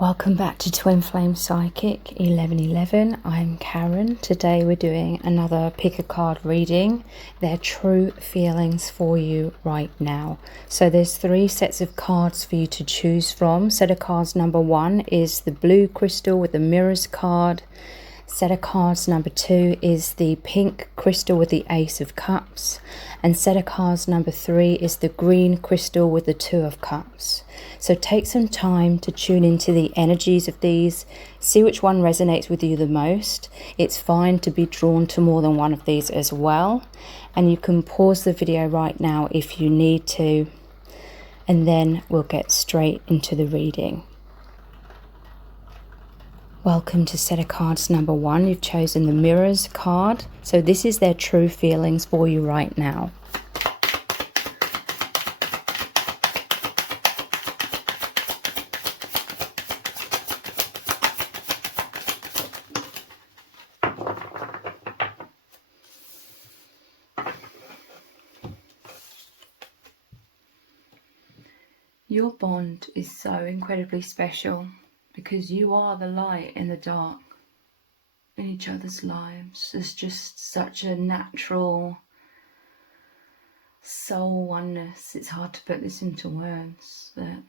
Welcome back to Twin Flame Psychic 1111. I'm Karen. Today we're doing another pick a card reading. Their true feelings for you right now. So there's 3 sets of cards for you to choose from. Set of cards number 1 is the blue crystal with the mirrors card. Set of cards number 2 is the pink crystal with the Ace of Cups. And set of cards number 3 is the green crystal with the Two of Cups. So take some time to tune into the energies of these. See which one resonates with you the most. It's fine to be drawn to more than one of these as well. And you can pause the video right now if you need to. And then we'll get straight into the reading. Welcome to set of cards number 1. You've chosen the mirrors card. So this is their true feelings for you right now. Your bond is so incredibly special because you are the light in the dark in each other's lives. There's just such a natural soul oneness. It's hard to put this into words. That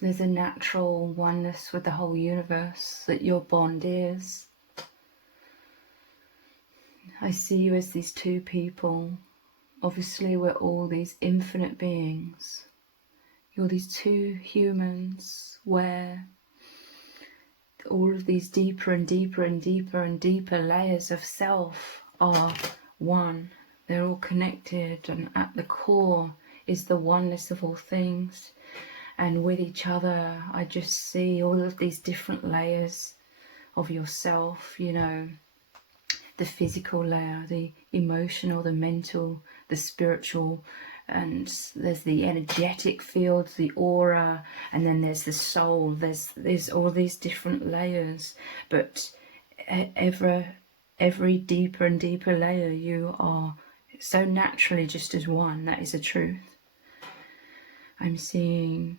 there's a natural oneness with the whole universe that your bond is. I see you as these two people. Obviously, we're all these infinite beings. You're these two humans where all of these deeper and deeper and deeper and deeper layers of self are one. They're all connected, and at the core is the oneness of all things. And with each other, I just see all of these different layers of yourself, you know, the physical layer, the emotional, the mental, the spiritual, and there's the energetic fields, the aura, and then there's the soul. There's all these different layers, but every deeper and deeper layer, you are so naturally just as one. That is the truth. I'm seeing,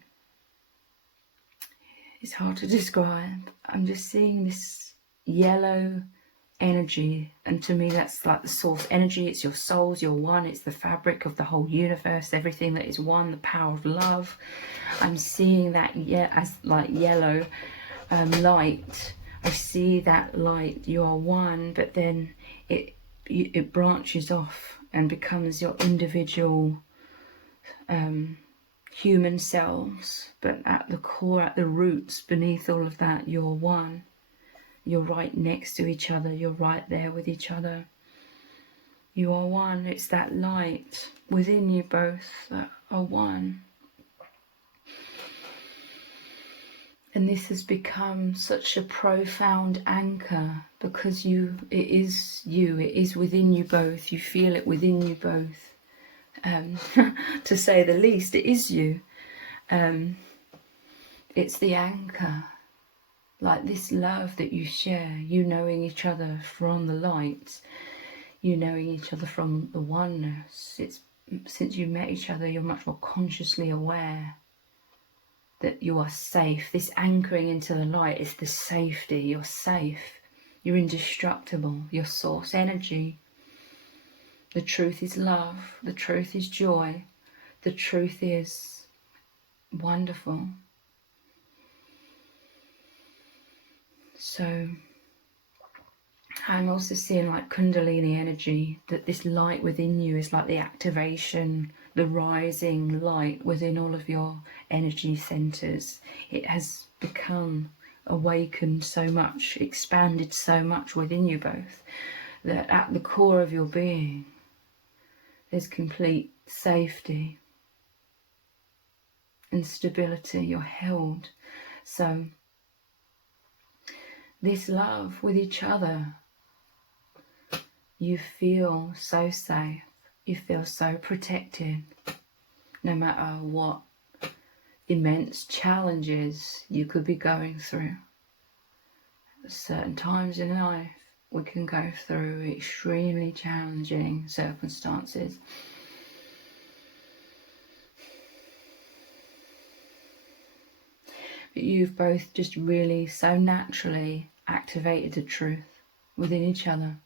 it's hard to describe, I'm just seeing this yellow energy, and to me that's like the source energy. It's your souls, you're one. It's the fabric of the whole universe, everything that is one, the power of love. I'm seeing that as like yellow light. I see that light. You are one, but then it branches off and becomes your individual human selves, but at the core, at the roots, beneath all of that, you're one. You're right next to each other. You're right there with each other. You are one. It's that light within you both that are one. And this has become such a profound anchor because it is you. It is within you both. You feel it within you both. To say the least, it is you. It's the anchor. Like this love that you share, you knowing each other from the light, you knowing each other from the oneness. It's since you met each other, you're much more consciously aware that you are safe. This anchoring into the light is the safety. You're safe. You're indestructible. Your source energy. The truth is love. The truth is joy. The truth is wonderful. So I'm also seeing like Kundalini energy, that this light within you is like the activation, the rising light within all of your energy centers. It has become awakened so much, expanded so much within you both, that at the core of your being there's complete safety and stability. You're held. So this love with each other, you feel so safe, you feel so protected, no matter what immense challenges you could be going through. At certain times in life, we can go through extremely challenging circumstances. But you've both just really so naturally activated the truth within each other.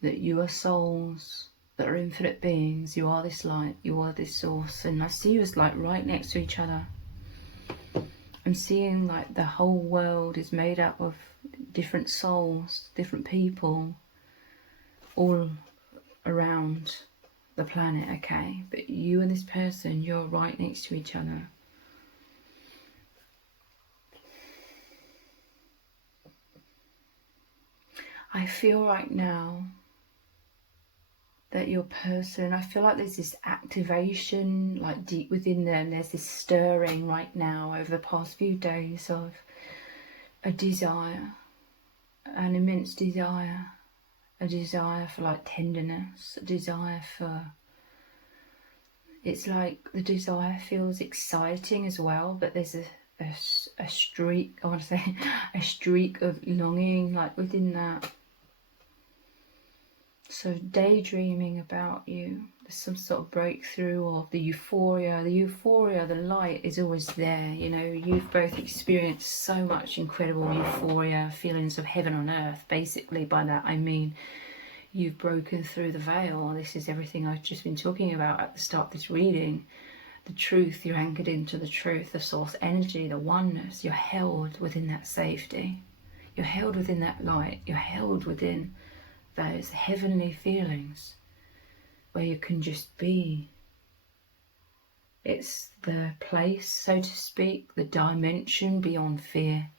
That you are souls that are infinite beings. You are this light, you are this source. And I see you as like right next to each other. I'm seeing like the whole world is made up of different souls, different people, all around the planet, okay? But you and this person, you're right next to each other. I feel right now that your person, I feel like there's this activation, like deep within them, there's this stirring right now over the past few days of a desire, an immense desire, a desire for like tenderness, a desire for, it's like the desire feels exciting as well, but there's a streak, I want to say, a streak of longing like within that. So daydreaming about you, there's some sort of breakthrough of the euphoria, the light is always there, you know, you've both experienced so much incredible euphoria, feelings of heaven on earth, basically. By that I mean you've broken through the veil. This is everything I've just been talking about at the start of this reading. The truth, you're anchored into the truth, the source energy, the oneness, you're held within that safety, you're held within that light, you're held within those heavenly feelings where you can just be. It's the place, so to speak, the dimension beyond fear,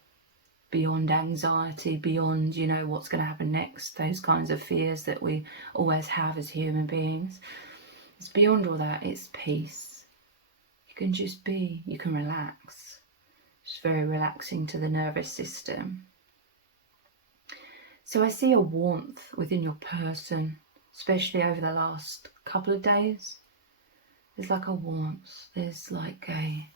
beyond anxiety, beyond, you know, what's going to happen next, those kinds of fears that we always have as human beings. It's beyond all that. It's peace. You can just be, you can relax. It's very relaxing to the nervous system. So I see a warmth within your person, especially over the last couple of days. There's like a warmth, there's like a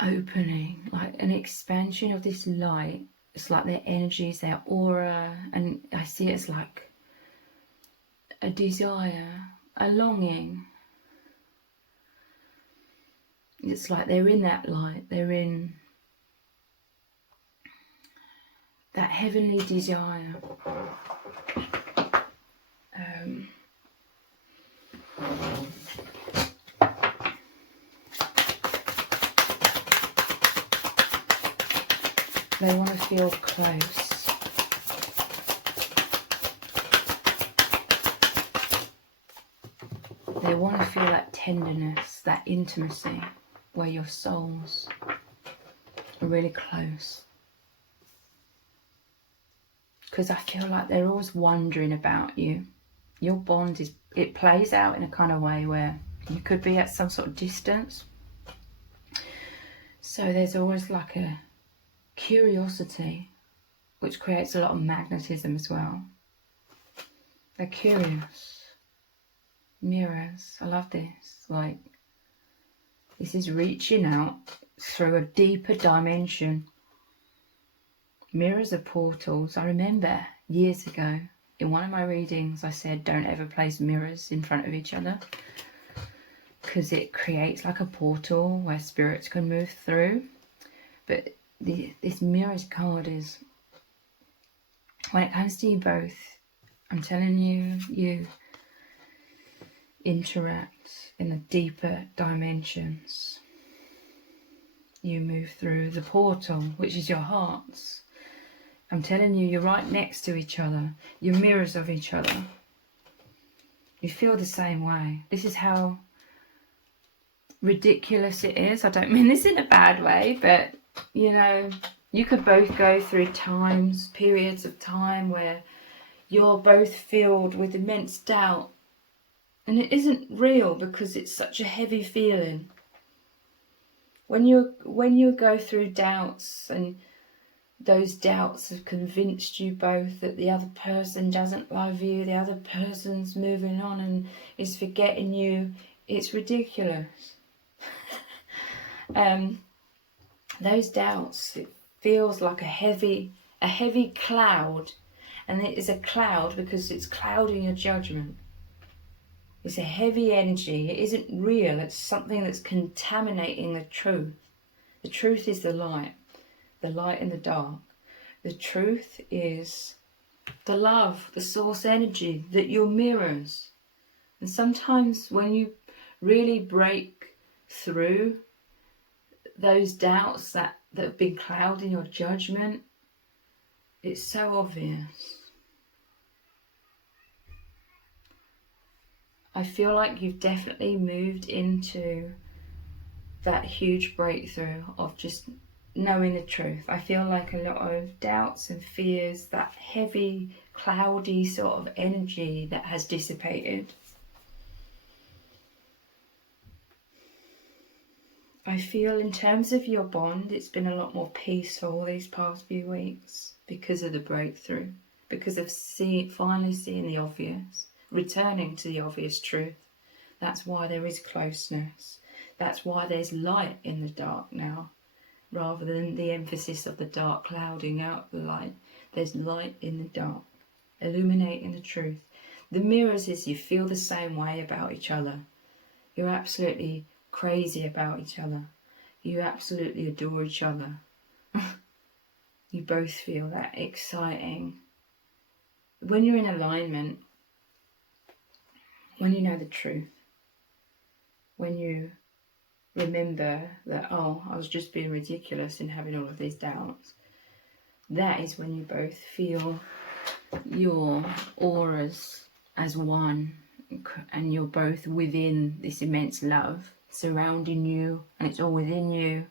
opening, like an expansion of this light. It's like their energies, their aura, and I see it as like a desire, a longing. It's like they're in that light, they're in that heavenly desire. They want to feel close. They want to feel that tenderness, that intimacy, where your souls are really close. Because I feel like they're always wondering about you. Your bond is, it plays out in a kind of way where you could be at some sort of distance. So there's always like a curiosity, which creates a lot of magnetism as well. They're curious. Mirrors. I love this. Like, this is reaching out through a deeper dimension. Mirrors are portals. I remember years ago in one of my readings I said don't ever place mirrors in front of each other because it creates like a portal where spirits can move through. But this mirrors card is, when it comes to you both, I'm telling you, you interact in the deeper dimensions. You move through the portal, which is your hearts. I'm telling you, you're right next to each other. You're mirrors of each other. You feel the same way. This is how ridiculous it is. I don't mean this in a bad way, but, you know, you could both go through times, periods of time where you're both filled with immense doubt. And it isn't real because it's such a heavy feeling. When you go through doubts and those doubts have convinced you both that the other person doesn't love you, the other person's moving on and is forgetting you, it's ridiculous. Those doubts, it feels like a heavy cloud, and it is a cloud because it's clouding your judgment. It's a heavy energy. It isn't real. It's something that's contaminating the truth. The truth is the light in the dark. The truth is the love, the source energy that you're mirrors. And sometimes when you really break through those doubts that have been clouding your judgment, it's so obvious. I feel like you've definitely moved into that huge breakthrough of just knowing the truth. I feel like a lot of doubts and fears, that heavy, cloudy sort of energy that has dissipated. I feel in terms of your bond, it's been a lot more peaceful these past few weeks because of the breakthrough, because of finally seeing the obvious, returning to the obvious truth. That's why there is closeness. That's why there's light in the dark now, rather than the emphasis of the dark clouding out the light. There's light in the dark, illuminating the truth. The mirrors is you feel the same way about each other. You're absolutely crazy about each other. You absolutely adore each other. You both feel that exciting. When you're in alignment, when you know the truth, when you remember that, oh, I was just being ridiculous in having all of these doubts, that is when you both feel your auras as one, and you're both within this immense love surrounding you, and it's all within you.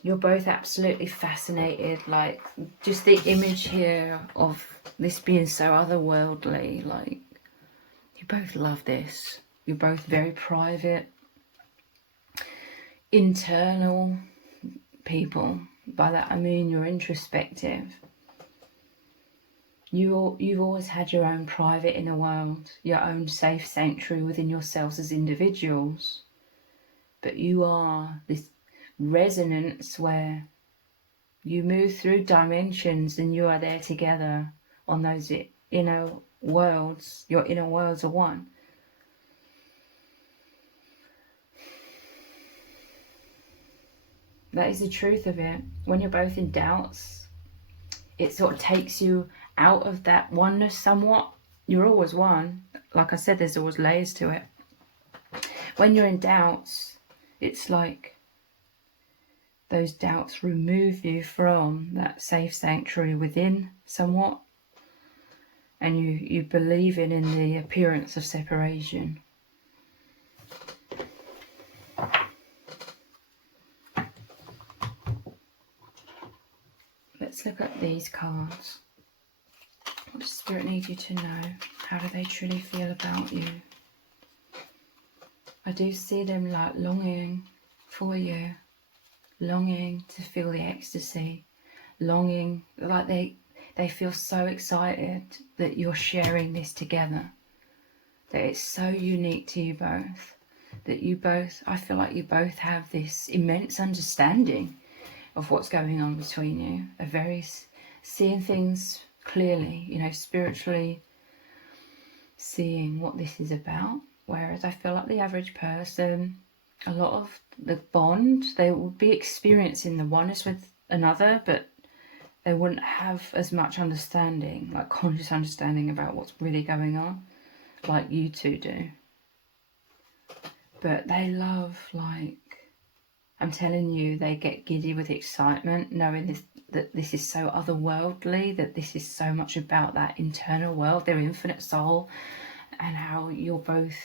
You're both absolutely fascinated, like just the image here of this being so otherworldly, like you both love this. You're both very private, internal people. By that I mean you're introspective. You've always had your own private inner world, your own safe sanctuary within yourselves as individuals. But you are this resonance where you move through dimensions and you are there together on those inner worlds. Your inner worlds are one. That is the truth of it. When you're both in doubts, it sort of takes you out of that oneness somewhat. You're always one. Like I said, there's always layers to it. When you're in doubts, it's like those doubts remove you from that safe sanctuary within somewhat, and you believe in the appearance of separation. Let's look at these cards. What does Spirit need you to know? How do they truly feel about you? I do see them like longing for you, longing to feel the ecstasy, longing, like they feel so excited that you're sharing this together, that it's so unique to you both, that you both, I feel like you both have this immense understanding of what's going on between you, a very seeing things clearly, you know, spiritually seeing what this is about. Whereas I feel like the average person, a lot of the bond, they will be experiencing the oneness with another, but they wouldn't have as much understanding, like conscious understanding about what's really going on, like you two do. But they love, like, I'm telling you, they get giddy with excitement, knowing this, that this is so otherworldly, that this is so much about that internal world, their infinite soul, and how you're both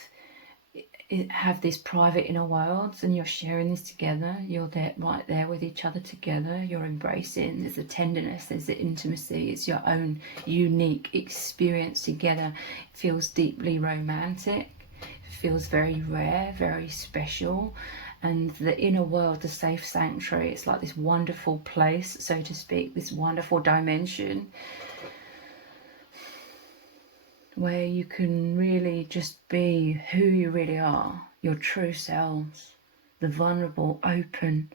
have this private inner worlds and you're sharing this together. You're there, right there with each other together. You're embracing. There's the tenderness, there's the intimacy. It's your own unique experience together. It feels deeply romantic. It feels very rare, very special. And the inner world, the safe sanctuary, it's like this wonderful place, so to speak, this wonderful dimension where you can really just be who you really are, your true selves, the vulnerable, open,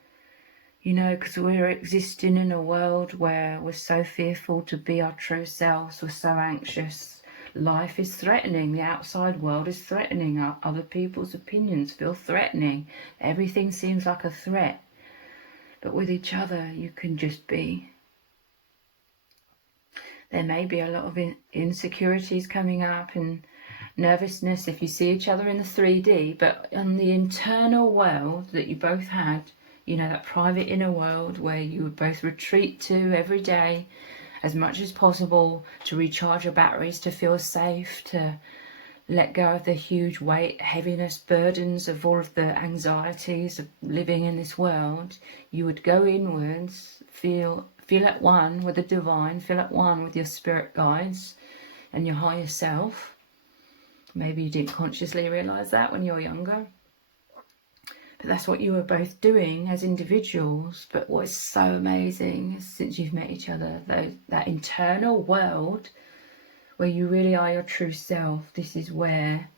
You know, because we're existing in a world where we're so fearful to be our true selves, we're so anxious. Life is threatening, the outside world is threatening, other people's opinions feel threatening. Everything seems like a threat. But with each other, you can just be. There may be a lot of insecurities coming up and nervousness if you see each other in the 3D, but on the internal world that you both had, you know, that private inner world where you would both retreat to every day as much as possible to recharge your batteries, to feel safe, to let go of the huge weight, heaviness, burdens of all of the anxieties of living in this world. You would go inwards, feel at one with the divine, feel at one with your spirit guides and your higher self. Maybe you didn't consciously realize that when you were younger, but that's what you were both doing as individuals. But what's so amazing since you've met each other, that internal world where you really are your true self, this is where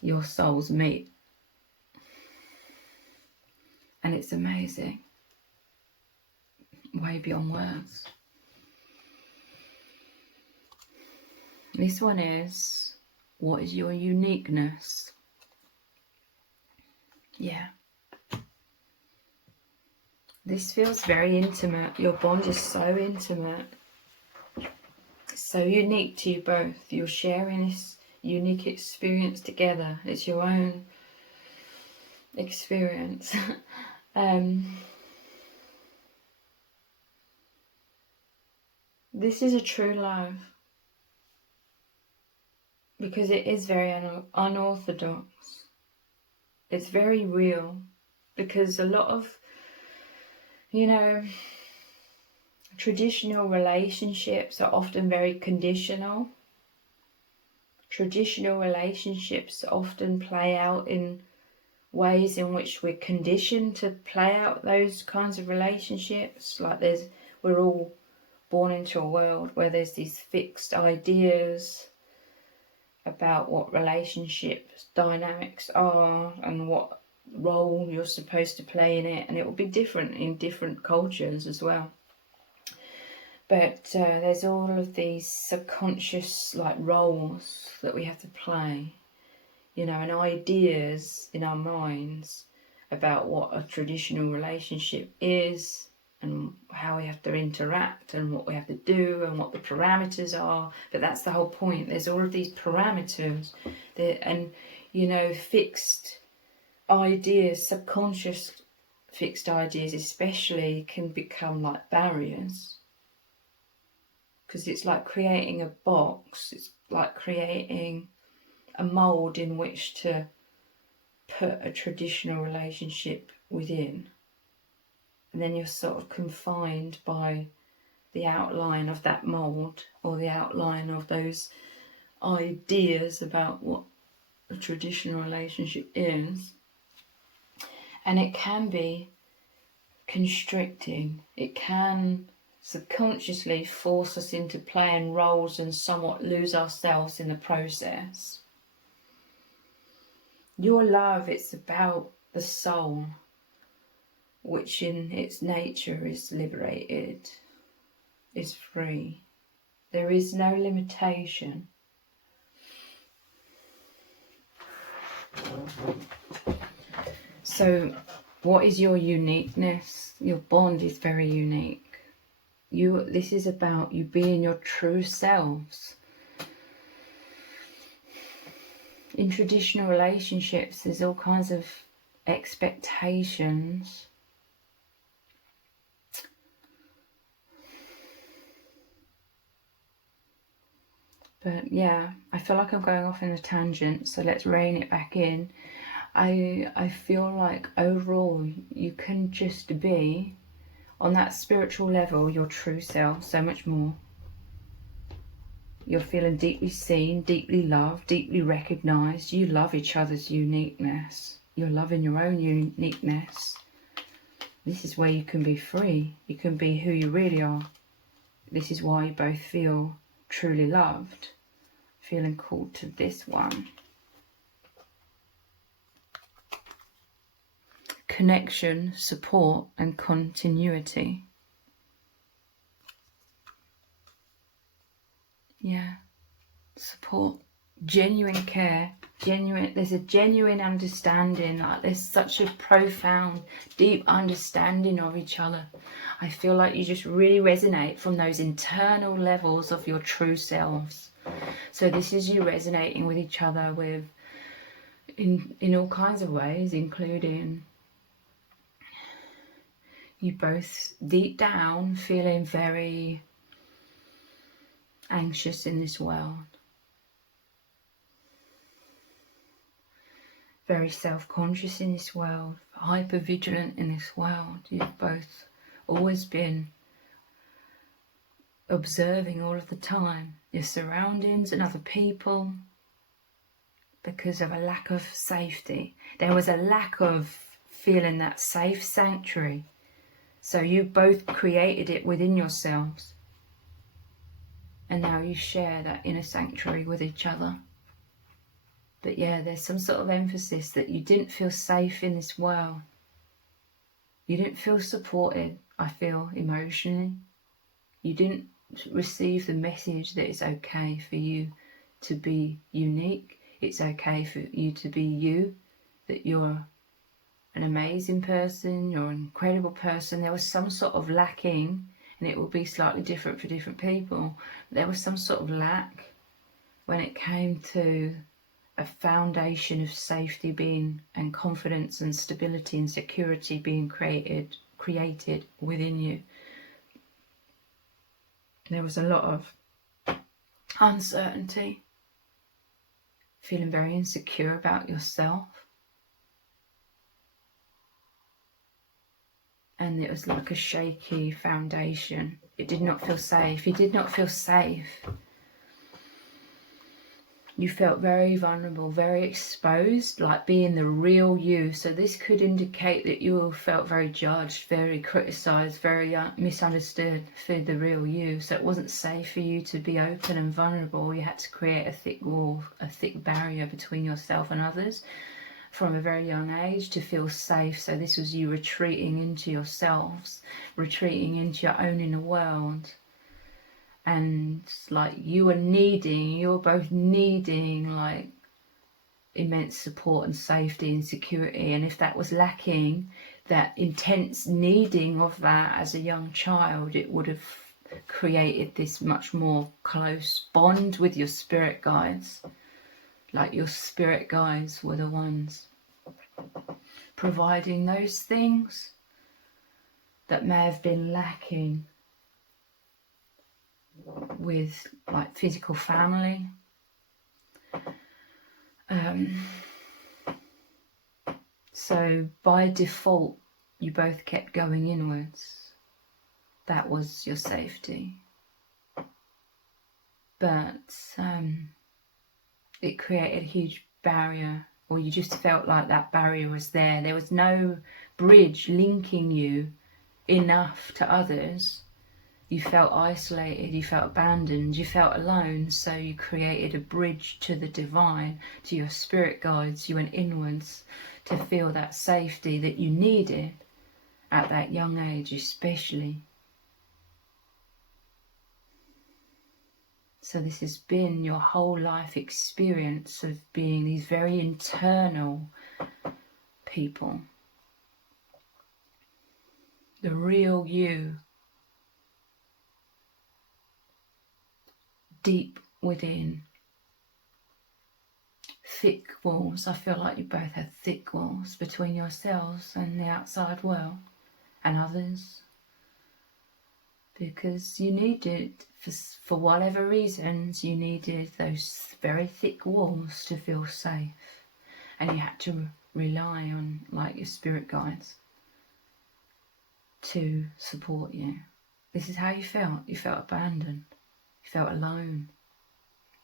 your souls meet. And it's amazing. Way beyond words. This one is, what is your uniqueness? Yeah. This feels very intimate. Your bond is so intimate. So unique to you both. You're sharing this unique experience together. It's your own experience. This is a true love. Because it is very unorthodox. It's very real. Because a lot of, you know, traditional relationships are often very conditional. Traditional relationships often play out in ways in which we're conditioned to play out those kinds of relationships. Like we're all born into a world where there's these fixed ideas about what relationships dynamics are and what role you're supposed to play in it, and it will be different in different cultures as well. But there's all of these subconscious like roles that we have to play, you know, and ideas in our minds about what a traditional relationship is and how we have to interact and what we have to do and what the parameters are. But that's the whole point. There's all of these parameters and, you know, fixed ideas, subconscious fixed ideas especially, can become like barriers. Because it's like creating a box. It's like creating a mould in which to put a traditional relationship within. And then you're sort of confined by the outline of that mould or the outline of those ideas about what a traditional relationship is. And it can be constricting. It can subconsciously force us into playing roles and somewhat lose ourselves in the process. Your love, it's about the soul, which in its nature is liberated, is free. There is no limitation. So, what is your uniqueness? Your bond is very unique. This is about you being your true selves. In traditional relationships, there's all kinds of expectations. But yeah, I feel like I'm going off in a tangent, so let's rein it back in. I feel like overall you can just be, on that spiritual level, your true self so much more. You're feeling deeply seen, deeply loved, deeply recognised. You love each other's uniqueness. You're loving your own uniqueness. This is where you can be free. You can be who you really are. This is why you both feel truly loved. Feeling called to this one. connection, support and continuity. Yeah, support, genuine care, there's a genuine understanding, like there's such a profound, deep understanding of each other. I feel like you just really resonate from those internal levels of your true selves. So this is you resonating with each other in all kinds of ways, including you both deep down feeling very anxious in this world, very self-conscious in this world, hyper vigilant in this world. You've both always been observing all of the time your surroundings and other people because of a lack of safety. There was a lack of feeling that safe sanctuary. So you both created it within yourselves. And now you share that inner sanctuary with each other. But yeah, there's some sort of emphasis that you didn't feel safe in this world. You didn't feel supported, I feel, emotionally. You didn't receive the message that it's okay for you to be unique. It's okay for you to be you, that you're an amazing person, you're an incredible person. There was some sort of lacking, and it will be slightly different for different people. There was some sort of lack when it came to a foundation of safety being, and confidence and stability and security being created within you. There was a lot of uncertainty, feeling very insecure about yourself. And it was like a shaky foundation. It did not feel safe. You did not feel safe. You felt very vulnerable, very exposed, like being the real you. So this could indicate that you felt very judged, very criticised, very misunderstood for the real you. So it wasn't safe for you to be open and vulnerable. You had to create a thick wall, a thick barrier between yourself and others from a very young age to feel safe. So this was you retreating into yourselves, retreating into your own inner world. And like you're both needing like immense support and safety and security. And if that was lacking, that intense needing of that as a young child, it would have created this much more close bond with your spirit guides. Like your spirit guides were the ones providing those things that may have been lacking with like physical family. So by default, you both kept going inwards. That was your safety. But it created a huge barrier, or you just felt like that barrier was there. There was no bridge linking you enough to others. You felt isolated, you felt abandoned, you felt alone, so you created a bridge to the divine, to your spirit guides. You went inwards to feel that safety that you needed at that young age especially. So this has been your whole life experience of being these very internal people. The real you. Deep within. Thick walls. I feel like you both have thick walls between yourselves and the outside world and others. Because you needed, for whatever reasons, you needed those very thick walls to feel safe. And you had to rely on like your spirit guides to support you. This is how you felt. You felt abandoned. You felt alone.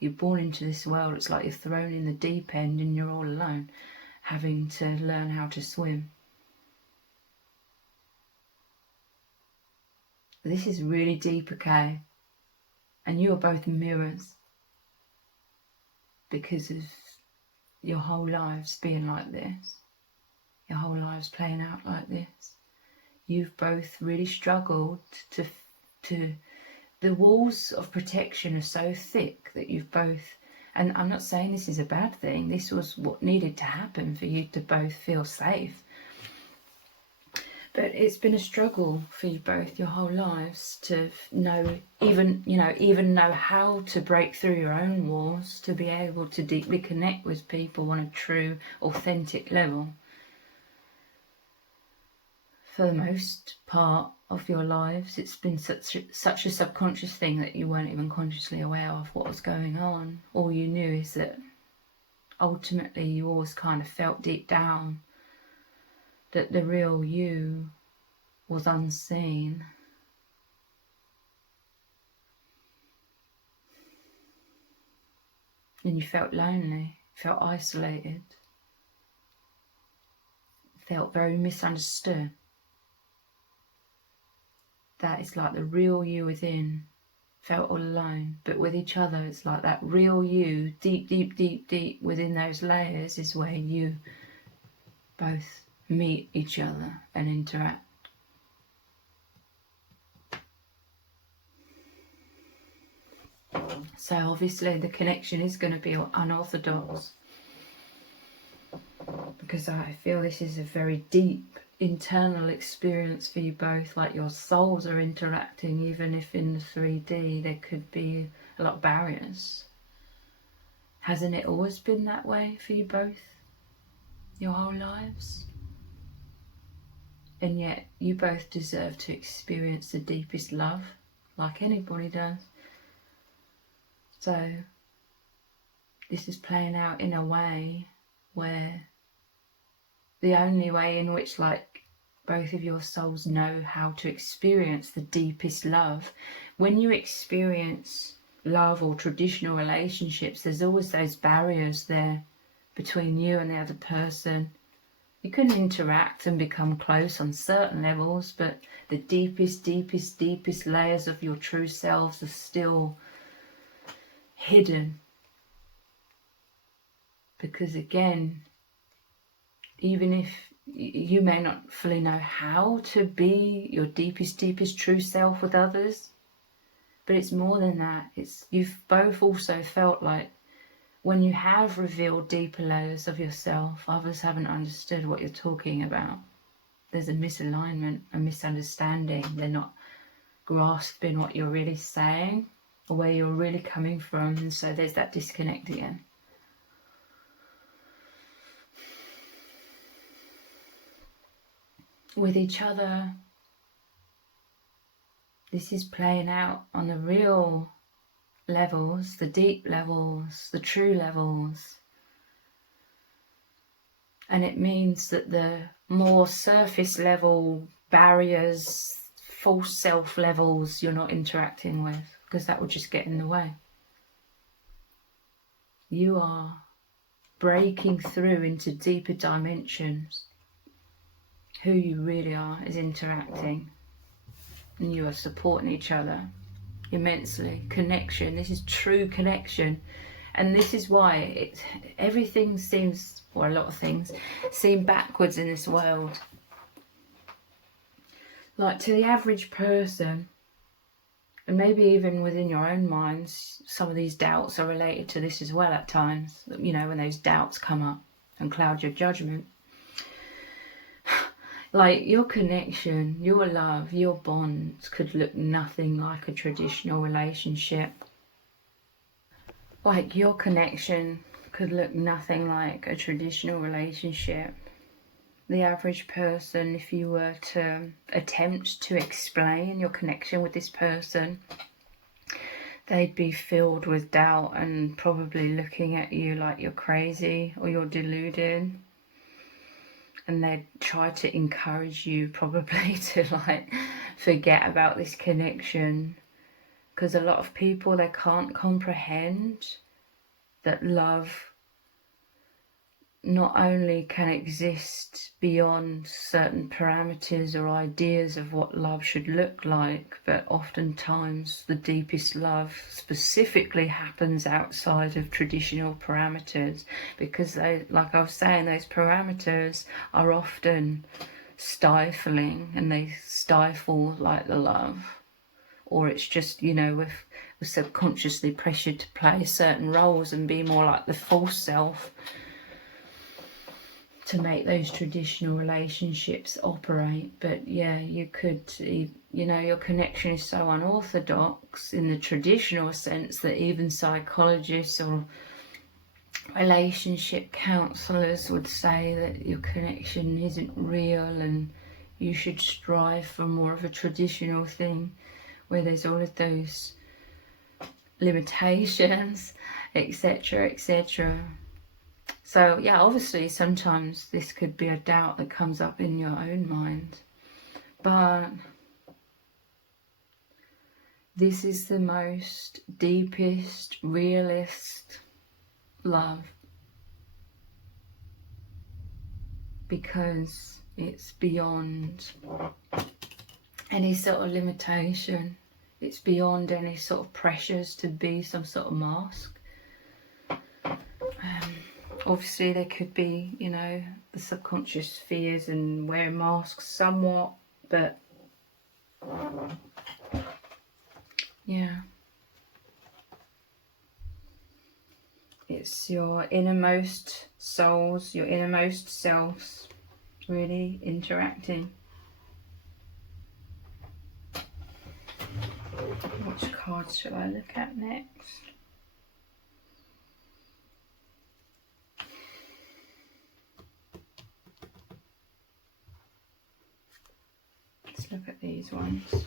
You're born into this world, it's like you're thrown in the deep end and you're all alone, having to learn how to swim. This is really deep, okay? And you are both mirrors because of your whole lives being like this. Your whole life's playing out like this. You've both really struggled to the walls of protection are so thick that you've both, and I'm not saying this is a bad thing, this was what needed to happen for you to both feel safe. But it's been a struggle for you both your whole lives to know, even know how to break through your own walls, to be able to deeply connect with people on a true, authentic level. For the most part of your lives, it's been such a subconscious thing that you weren't even consciously aware of what was going on. All you knew is that ultimately you always kind of felt deep down that the real you was unseen. And you felt lonely, felt isolated, felt very misunderstood. That is like the real you within felt all alone, but with each other it's like that real you, deep, deep, deep, deep within those layers is where you both meet each other and interact. So obviously the connection is going to be unorthodox, because I feel this is a very deep internal experience for you both, like your souls are interacting, even if in the 3D there could be a lot of barriers. Hasn't it always been that way for you both, your whole lives? And yet you both deserve to experience the deepest love, like anybody does. So this is playing out in a way where the only way in which, like, both of your souls know how to experience the deepest love. When you experience love or traditional relationships, there's always those barriers there between you and the other person. You can interact and become close on certain levels, but the deepest, deepest, deepest layers of your true selves are still hidden. Because again, even if you may not fully know how to be your deepest, deepest true self with others, but it's more than that. You've both also felt like when you have revealed deeper layers of yourself, others haven't understood what you're talking about. There's a misalignment, a misunderstanding. They're not grasping what you're really saying or where you're really coming from, and so there's that disconnect again. With each other, this is playing out on the real levels, the deep levels, the true levels. And it means that the more surface level barriers, false self levels, you're not interacting with, because that would just get in the way. You are breaking through into deeper dimensions. Who you really are is interacting, and you are supporting each other immensely. Connection, this is true connection. And this is why everything seems, or a lot of things seem backwards in this world. Like, to the average person, and maybe even within your own minds, some of these doubts are related to this as well at times. You know, when those doubts come up and cloud your judgment. Like, your connection, your love, your bonds could look nothing like a traditional relationship. Like, your connection could look nothing like a traditional relationship. The average person, if you were to attempt to explain your connection with this person, they'd be filled with doubt and probably looking at you like you're crazy or you're deluded. And they'd try to encourage you probably to, like, forget about this connection. Because a lot of people, they can't comprehend that love not only can exist beyond certain parameters or ideas of what love should look like, but oftentimes the deepest love specifically happens outside of traditional parameters, because they, like I was saying, those parameters are often stifling, and they stifle like the love. Or it's just, you know, we're subconsciously pressured to play certain roles and be more like the false self to make those traditional relationships operate. But yeah, you could, you know, your connection is so unorthodox in the traditional sense that even psychologists or relationship counselors would say that your connection isn't real and you should strive for more of a traditional thing where there's all of those limitations, etc., etc. So yeah, obviously sometimes this could be a doubt that comes up in your own mind, but this is the most deepest, realist love, because it's beyond any sort of limitation. It's beyond any sort of pressures to be some sort of mask. Obviously there could be, you know, the subconscious fears and wearing masks somewhat, but yeah, it's your innermost souls, your innermost selves really interacting. Which cards should I look at next? Let's look at these ones.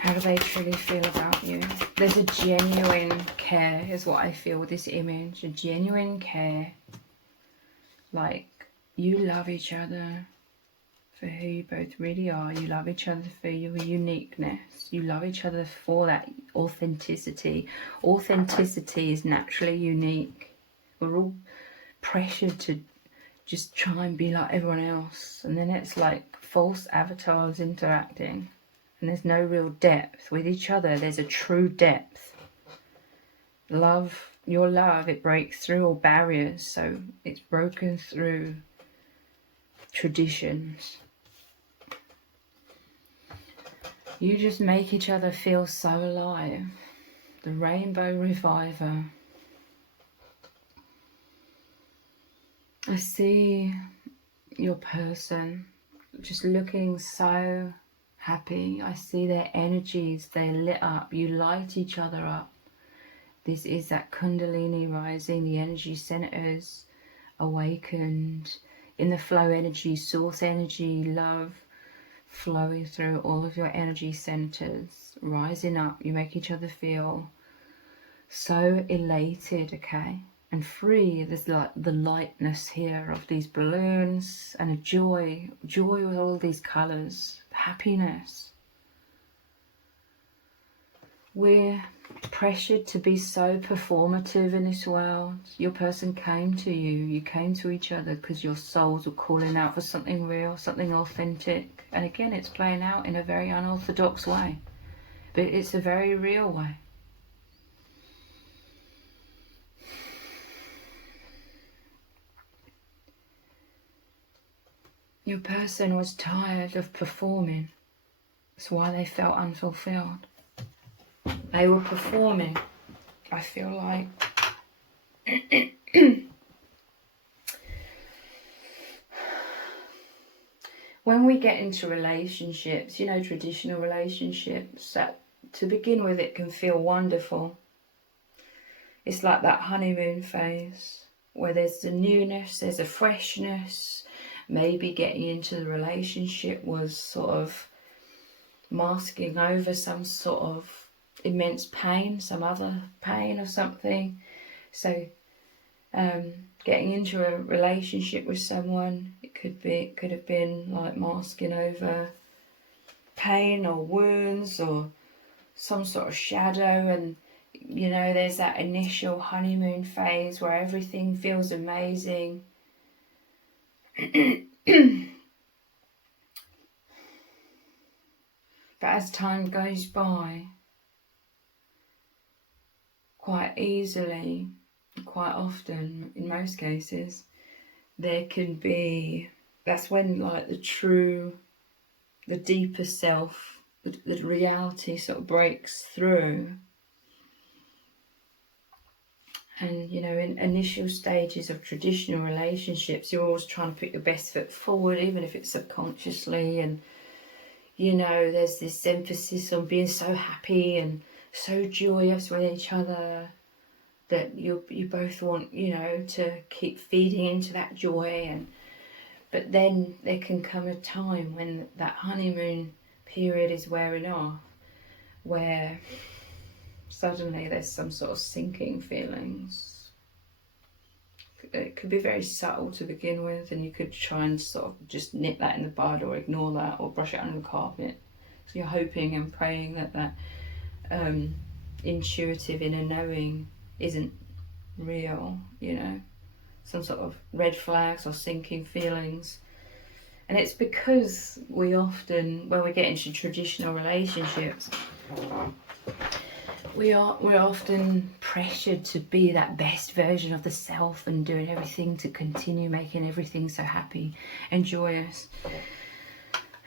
How do they truly feel about you? There's a genuine care, is what I feel with this image. A genuine care. Like, you love each other for who you both really are. You love each other for your uniqueness. You love each other for that authenticity. Authenticity is naturally unique. We're all pressured to just try and be like everyone else, and then it's like false avatars interacting, and there's no real depth with each other. There's a true depth. Love, your love, it breaks through all barriers, so it's broken through traditions. You just make each other feel so alive. The Rainbow Reviver. I see your person just looking so happy. I see their energies, they're lit up. You light each other up. This is that Kundalini rising, the energy centers awakened in the flow energy, source energy, love flowing through all of your energy centers, rising up. You make each other feel so elated, okay? And free. There's like the lightness here of these balloons, and a joy with all these colors, happiness. We're pressured to be so performative in this world. Your person came to you, you came to each other because your souls were calling out for something real, something authentic. And again, it's playing out in a very unorthodox way, but it's a very real way. Your person was tired of performing. That's why they felt unfulfilled. They were performing, I feel like. When we get into relationships, you know, traditional relationships, that to begin with it can feel wonderful. It's like that honeymoon phase where there's the newness, there's a freshness. Maybe getting into the relationship was sort of masking over some sort of immense pain, some other pain or something. So getting into a relationship with someone, it could have been like masking over pain or wounds or some sort of shadow, and you know, there's that initial honeymoon phase where everything feels amazing. But as time goes by, quite easily, quite often, in most cases, there can be, that's when like the deeper self, the reality sort of breaks through. And, you know, in initial stages of traditional relationships, you're always trying to put your best foot forward, even if it's subconsciously. And, you know, there's this emphasis on being so happy and so joyous with each other that you both want, you know, to keep feeding into that joy. But then there can come a time when that honeymoon period is wearing off, where suddenly there's some sort of sinking feelings. It could be very subtle to begin with, and you could try and sort of just nip that in the bud or ignore that or brush it under the carpet. So you're hoping and praying that intuitive inner knowing isn't real, you know, some sort of red flags or sinking feelings. And it's because we often, when we get into traditional relationships, we're often pressured to be that best version of the self and doing everything to continue making everything so happy and joyous.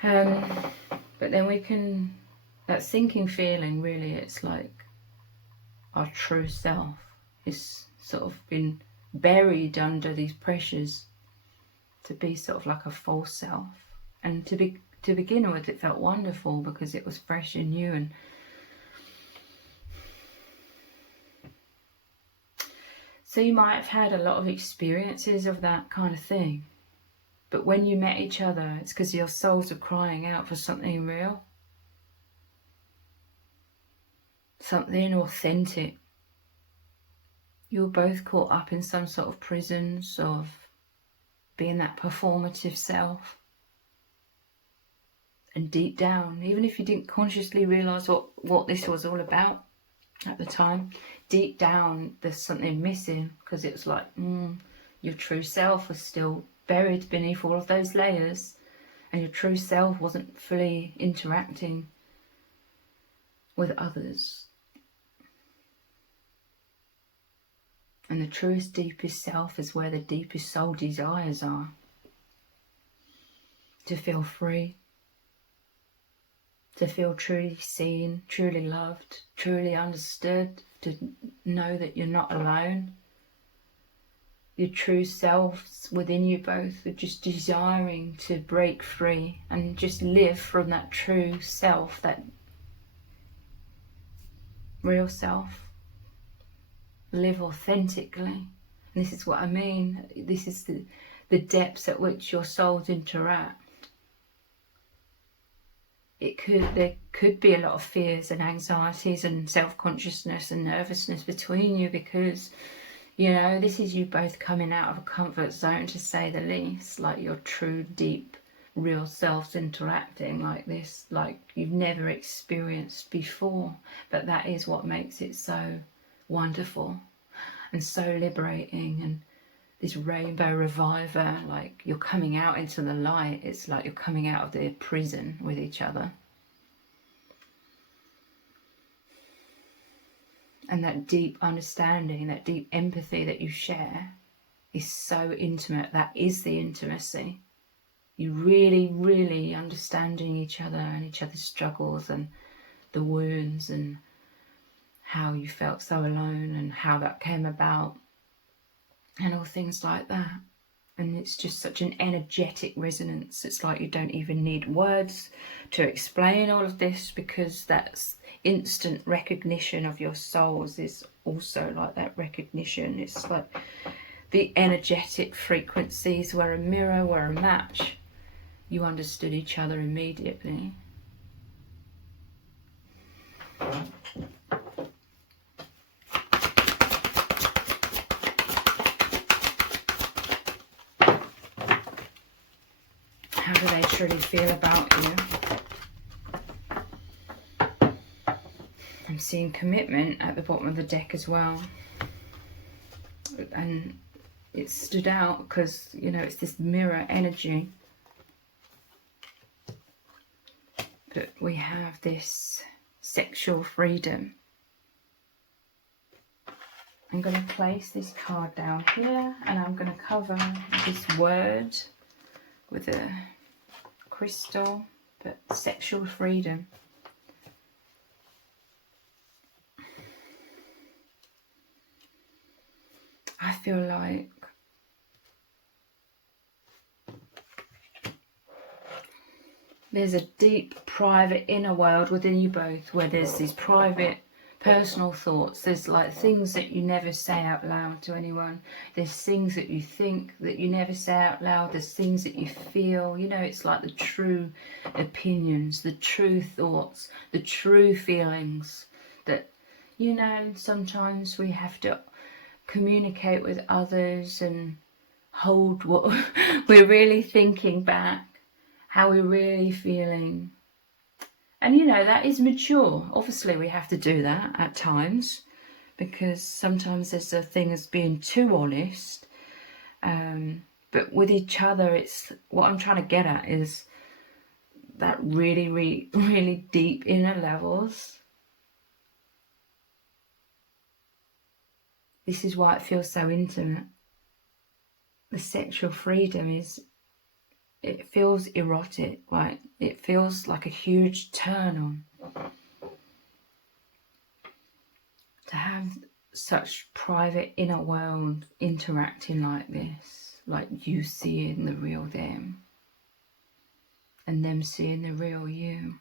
But then that sinking feeling, really, it's like our true self is sort of been buried under these pressures to be sort of like a false self. And to begin with, it felt wonderful because it was fresh and new. And so you might have had a lot of experiences of that kind of thing. But when you met each other, it's because your souls are crying out for something real, something authentic. You were both caught up in some sort of prisons of being that performative self. And deep down, even if you didn't consciously realise what this was all about at the time, deep down there's something missing, because it was like your true self was still buried beneath all of those layers, and your true self wasn't fully interacting with others. And the truest, deepest self is where the deepest soul desires are. To feel free, to feel truly seen, truly loved, truly understood, to know that you're not alone. Your true selves within you both are just desiring to break free and just live from that true self, that real self. Live authentically. And this is what I mean. This is the depths at which your souls interact. There could be a lot of fears and anxieties and self-consciousness and nervousness between you, because, you know, this is you both coming out of a comfort zone, to say the least, like your true, deep, real selves interacting like this, like you've never experienced before. But that is what makes it so wonderful and so liberating. And this rainbow reviver, like you're coming out into the light. It's like you're coming out of the prison with each other. And that deep understanding, that deep empathy that you share is so intimate. That is the intimacy. You really, really understanding each other and each other's struggles and the wounds and how you felt so alone and how that came about and all things like that. And it's just such an energetic resonance. It's like you don't even need words to explain all of this, because that's instant recognition of your souls is also like that recognition. It's like the energetic frequencies were a mirror, were a match. You understood each other immediately. How do they truly feel about you? I'm seeing commitment at the bottom of the deck as well. And it stood out because, you know, it's this mirror energy. But we have this sexual freedom. I'm going to place this card down here, and I'm going to cover this word with a crystal, but sexual freedom. I feel like there's a deep, private inner world within you both, where there's these private, personal thoughts. There's like things that you never say out loud to anyone. There's things that you think that you never say out loud. There's things that you feel. You know, it's like the true opinions, the true thoughts, the true feelings that, you know, sometimes we have to communicate with others and hold what we're really thinking back, how we're really feeling. And you know, that is mature. Obviously we have to do that at times, because sometimes there's a thing as being too honest. But with each other, it's what I'm trying to get at is that really deep inner levels. This is why it feels so intimate. The sexual freedom is, it feels erotic, right? It feels like a huge turn on. To have such private inner world interacting like this, like you seeing the real them and them seeing the real you.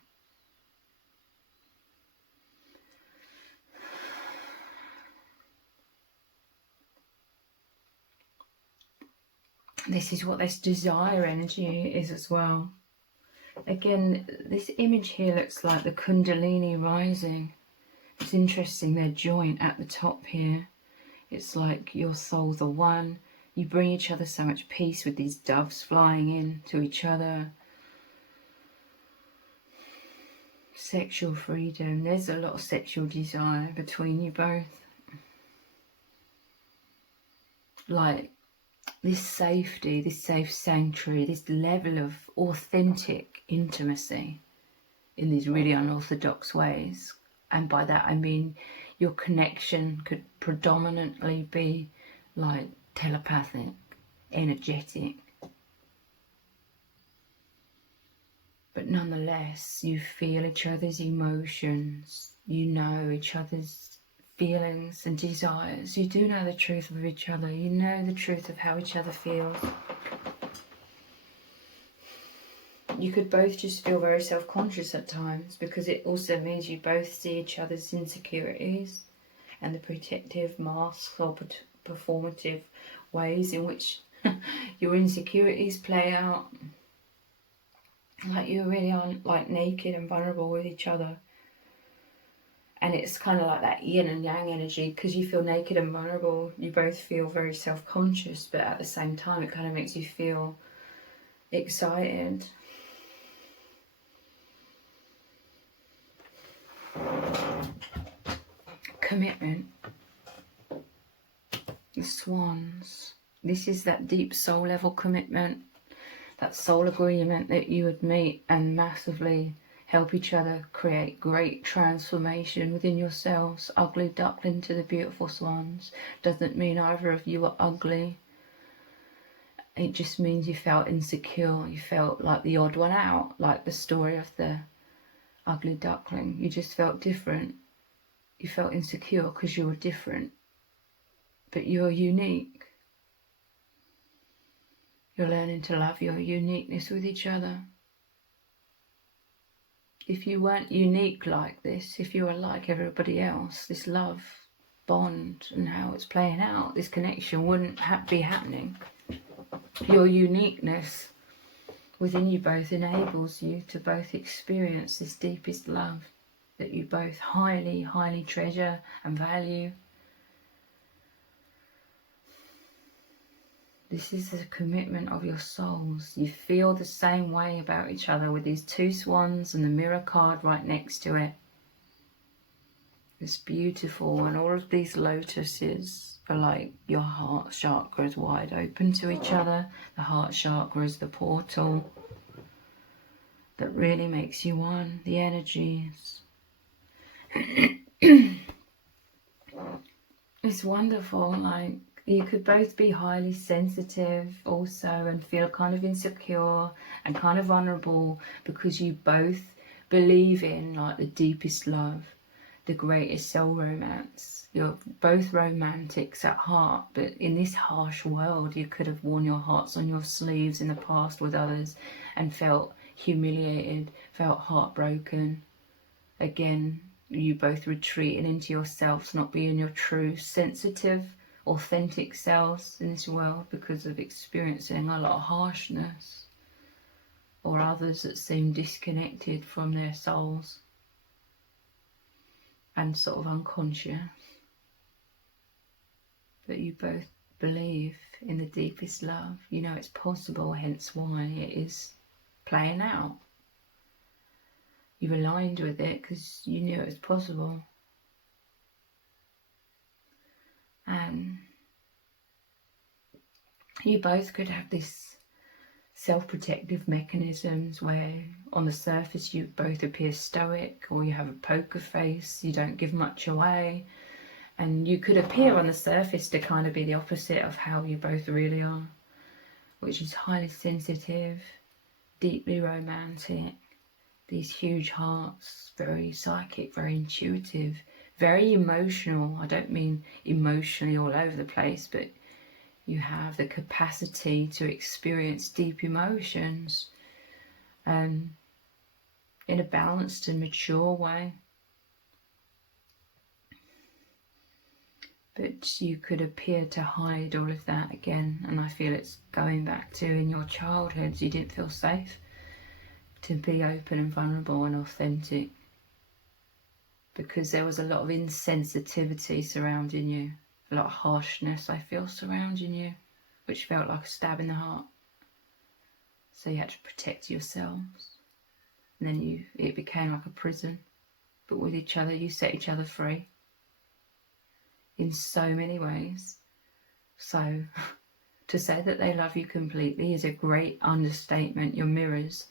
This is what this desire energy is as well. Again, this image here looks like the Kundalini rising. It's interesting, they're joint at the top here. It's like your souls are one. You bring each other so much peace with these doves flying in to each other. Sexual freedom. There's a lot of sexual desire between you both. Like this safety, this safe sanctuary, this level of authentic intimacy in these really unorthodox ways. And by that I mean your connection could predominantly be like telepathic, energetic. But nonetheless, you feel each other's emotions, you know each other's feelings and desires. You do know the truth of each other, you know the truth of how each other feels. You could both just feel very self-conscious at times, because it also means you both see each other's insecurities and the protective masks or performative ways in which your insecurities play out. Like you really are like naked and vulnerable with each other. And it's kind of like that yin and yang energy, because you feel naked and vulnerable. You both feel very self-conscious, but at the same time it kind of makes you feel excited. Commitment. The swans. This is that deep soul level commitment, that soul agreement that you would meet and massively help each other create great transformation within yourselves. Ugly duckling to the beautiful swans doesn't mean either of you are ugly. It just means you felt insecure, you felt like the odd one out, like the story of the ugly duckling. You just felt different. You felt insecure because you were different, but you're unique. You're learning to love your uniqueness with each other. If you weren't unique like this, if you were like everybody else, this love bond and how it's playing out, this connection wouldn't be happening. Your uniqueness within you both enables you to both experience this deepest love that you both highly treasure and value. This is the commitment of your souls. You feel the same way about each other with these two swans and the mirror card right next to it. It's beautiful, and all of these lotuses are like your heart chakra is wide open to each other. The heart chakra is the portal that really makes you one. The energies. It's wonderful. Like, you could both be highly sensitive also and feel kind of insecure and kind of vulnerable because you both believe in like the deepest love, the greatest soul romance. You're both romantics at heart, but in this harsh world you could have worn your hearts on your sleeves in the past with others and felt humiliated, felt heartbroken. Again, you both retreating into yourselves, not being your true, sensitive, authentic selves in this world because of experiencing a lot of harshness, or others that seem disconnected from their souls and sort of unconscious. But you both believe in the deepest love. You know it's possible, hence why it is playing out. You've aligned with it because you knew it was possible. And you both could have this self-protective mechanisms where on the surface you both appear stoic, or you have a poker face, you don't give much away, and you could appear on the surface to kind of be the opposite of how you both really are, which is highly sensitive, deeply romantic, these huge hearts, very psychic, very intuitive, very emotional. I don't mean emotionally all over the place, but you have the capacity to experience deep emotions in a balanced and mature way. But you could appear to hide all of that again, and I feel it's going back to in your childhood you didn't feel safe to be open and vulnerable and authentic because there was a lot of insensitivity surrounding you, a lot of harshness I feel surrounding you, which felt like a stab in the heart. So you had to protect yourselves, and then it became like a prison, but with each other you set each other free in so many ways. So to say that they love you completely is a great understatement. You're mirrors.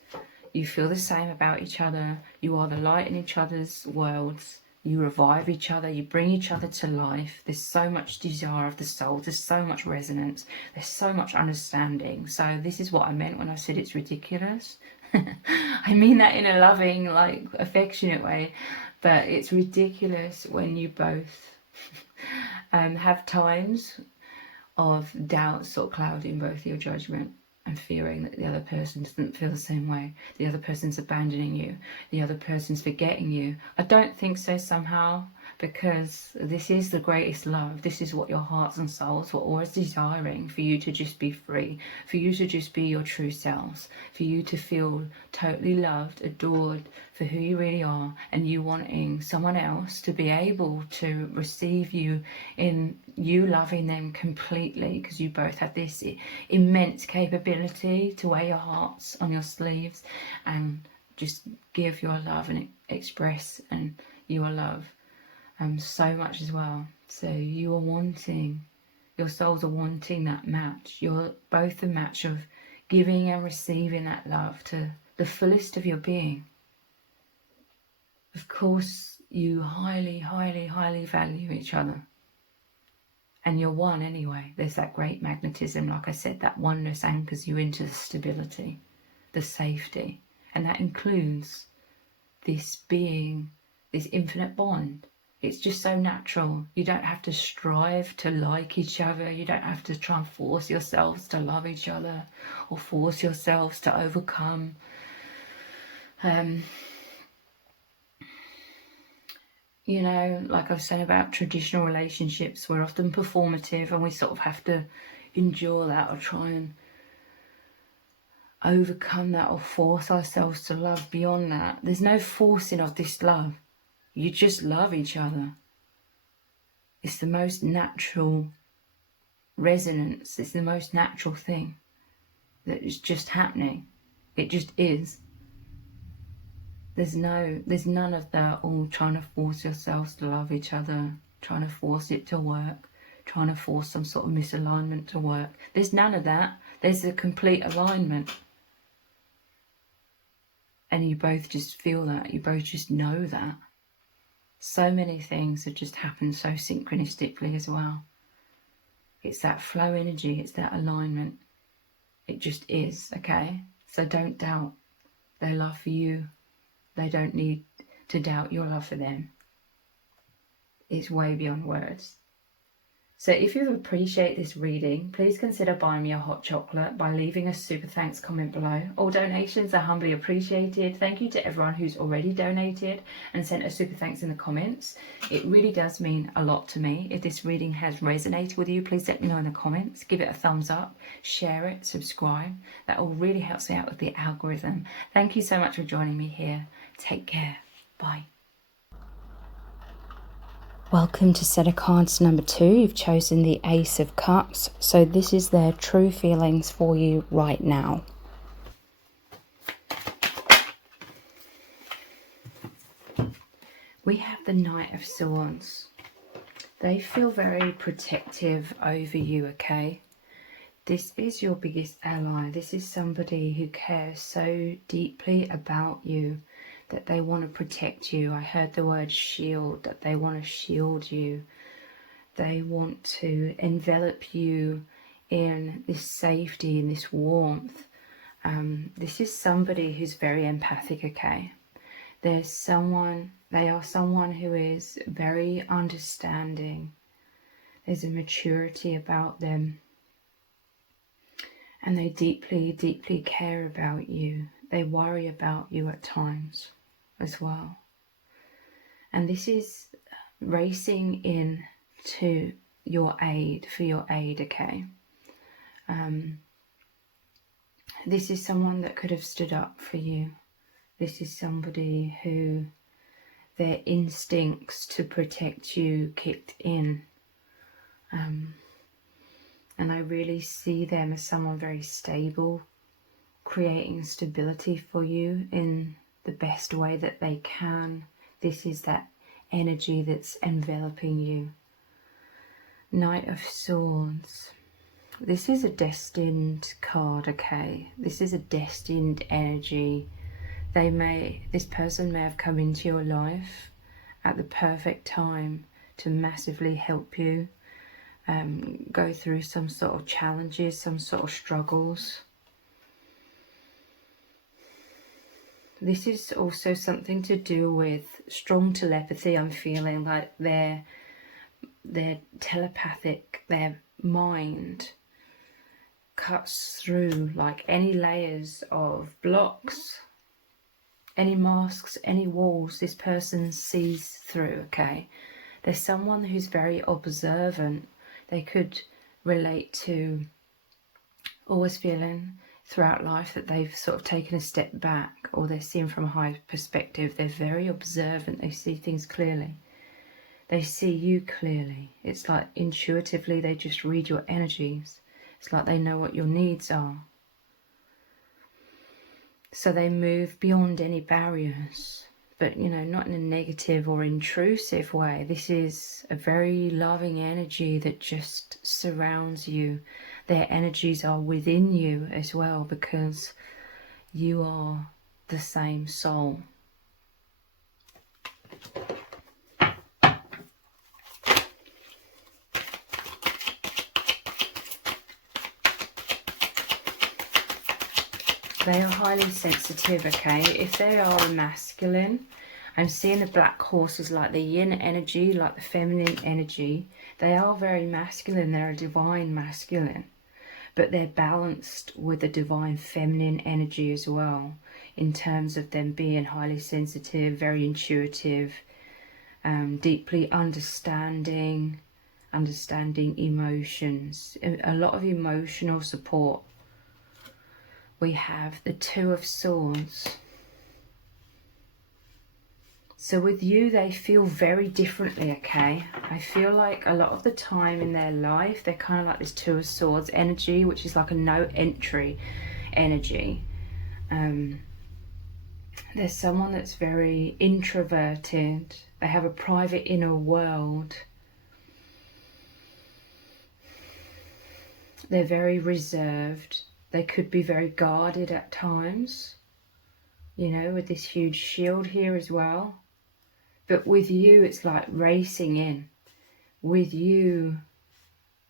You feel the same about each other. You are the light in each other's worlds. You revive each other. You bring each other to life. There's so much desire of the soul. There's so much resonance. There's so much understanding. So this is what I meant when I said it's ridiculous. I mean that in a loving, like, affectionate way. But it's ridiculous when you both have times of doubt sort of clouding both your judgment and fearing that the other person doesn't feel the same way, the other person's abandoning you, the other person's forgetting you. I don't think so somehow, because this is the greatest love. This is what your hearts and souls were always desiring, for you to just be free, for you to just be your true selves, for you to feel totally loved, adored for who you really are, and you wanting someone else to be able to receive you in you loving them completely, because you both have this immense capability to wear your hearts on your sleeves and just give your love and express and your love so much as well. So you are wanting, your souls are wanting that match. You're both a match of giving and receiving that love to the fullest of your being. Of course, you highly, highly, highly value each other. And you're one anyway. There's that great magnetism. Like I said, that oneness anchors you into the stability, the safety. And that includes this being, this infinite bond. It's just so natural. You don't have to strive to like each other. You don't have to try and force yourselves to love each other or force yourselves to overcome. You know, like I was saying about traditional relationships, we're often performative and we sort of have to endure that or try and overcome that or force ourselves to love beyond that. There's no forcing of this love. You just love each other. It's the most natural resonance. It's the most natural thing that is just happening. It just is. There's none of that all trying to force yourselves to love each other, trying to force it to work, trying to force some sort of misalignment to work. There's none of that. There's a complete alignment. And you both just feel that. You both just know that. So many things have just happened so synchronistically as well. It's that flow energy. It's that alignment. It just is, okay? So don't doubt their love for you. They don't need to doubt your love for them. It's way beyond words. So if you appreciate this reading, please consider buying me a hot chocolate by leaving a super thanks comment below. All donations are humbly appreciated. Thank you to everyone who's already donated and sent a super thanks in the comments. It really does mean a lot to me. If this reading has resonated with you, please let me know in the comments. Give it a thumbs up, share it, subscribe. That all really helps me out with the algorithm. Thank you so much for joining me here. Take care. Bye. Welcome to set of cards number 2. You've chosen the Ace of Cups. So this is their true feelings for you right now. We have the Knight of Swords. They feel very protective over you, okay? This is your biggest ally. This is somebody who cares so deeply about you that they want to protect you. I heard the word shield, that they want to shield you. They want to envelop you in this safety, in this warmth. This is somebody who's very empathic, okay? They are someone who is very understanding. There's a maturity about them. And they deeply, deeply care about you. They worry about you at times as well. And this is racing in to your aid, for your aid, okay? This is someone that could have stood up for you. This is somebody who their instincts to protect you kicked in. And I really see them as someone very stable, creating stability for you in the best way that they can. This is that energy that's enveloping you. Knight of Swords. This is a destined card, okay? This is a destined energy. This person may have come into your life at the perfect time to massively help you go through some sort of challenges, some sort of struggles. This is also something to do with strong telepathy. I'm feeling like they're telepathic, their mind cuts through like any layers of blocks, any masks, any walls. This person sees through, okay? There's someone who's very observant. They could relate to always feeling throughout life that they've sort of taken a step back, or they're seeing from a high perspective. They're very observant. They see things clearly. They see you clearly. It's like intuitively they just read your energies. It's like they know what your needs are. So they move beyond any barriers, but not in a negative or intrusive way. This is a very loving energy that just surrounds you. Their energies are within you as well, because you are the same soul. They are highly sensitive, okay? If they are a masculine, I'm seeing the black horse as like the yin energy, like the feminine energy. They are very masculine. They're a divine masculine. But they're balanced with the divine feminine energy as well, in terms of them being highly sensitive, very intuitive, deeply understanding emotions, a lot of emotional support. We have the Two of Swords. So with you, they feel very differently, okay? I feel like a lot of the time in their life, they're kind of like this Two of Swords energy, which is like a no entry energy. There's someone that's very introverted. They have a private inner world. They're very reserved. They could be very guarded at times, you know, with this huge shield here as well. But with you, it's like racing in. With you,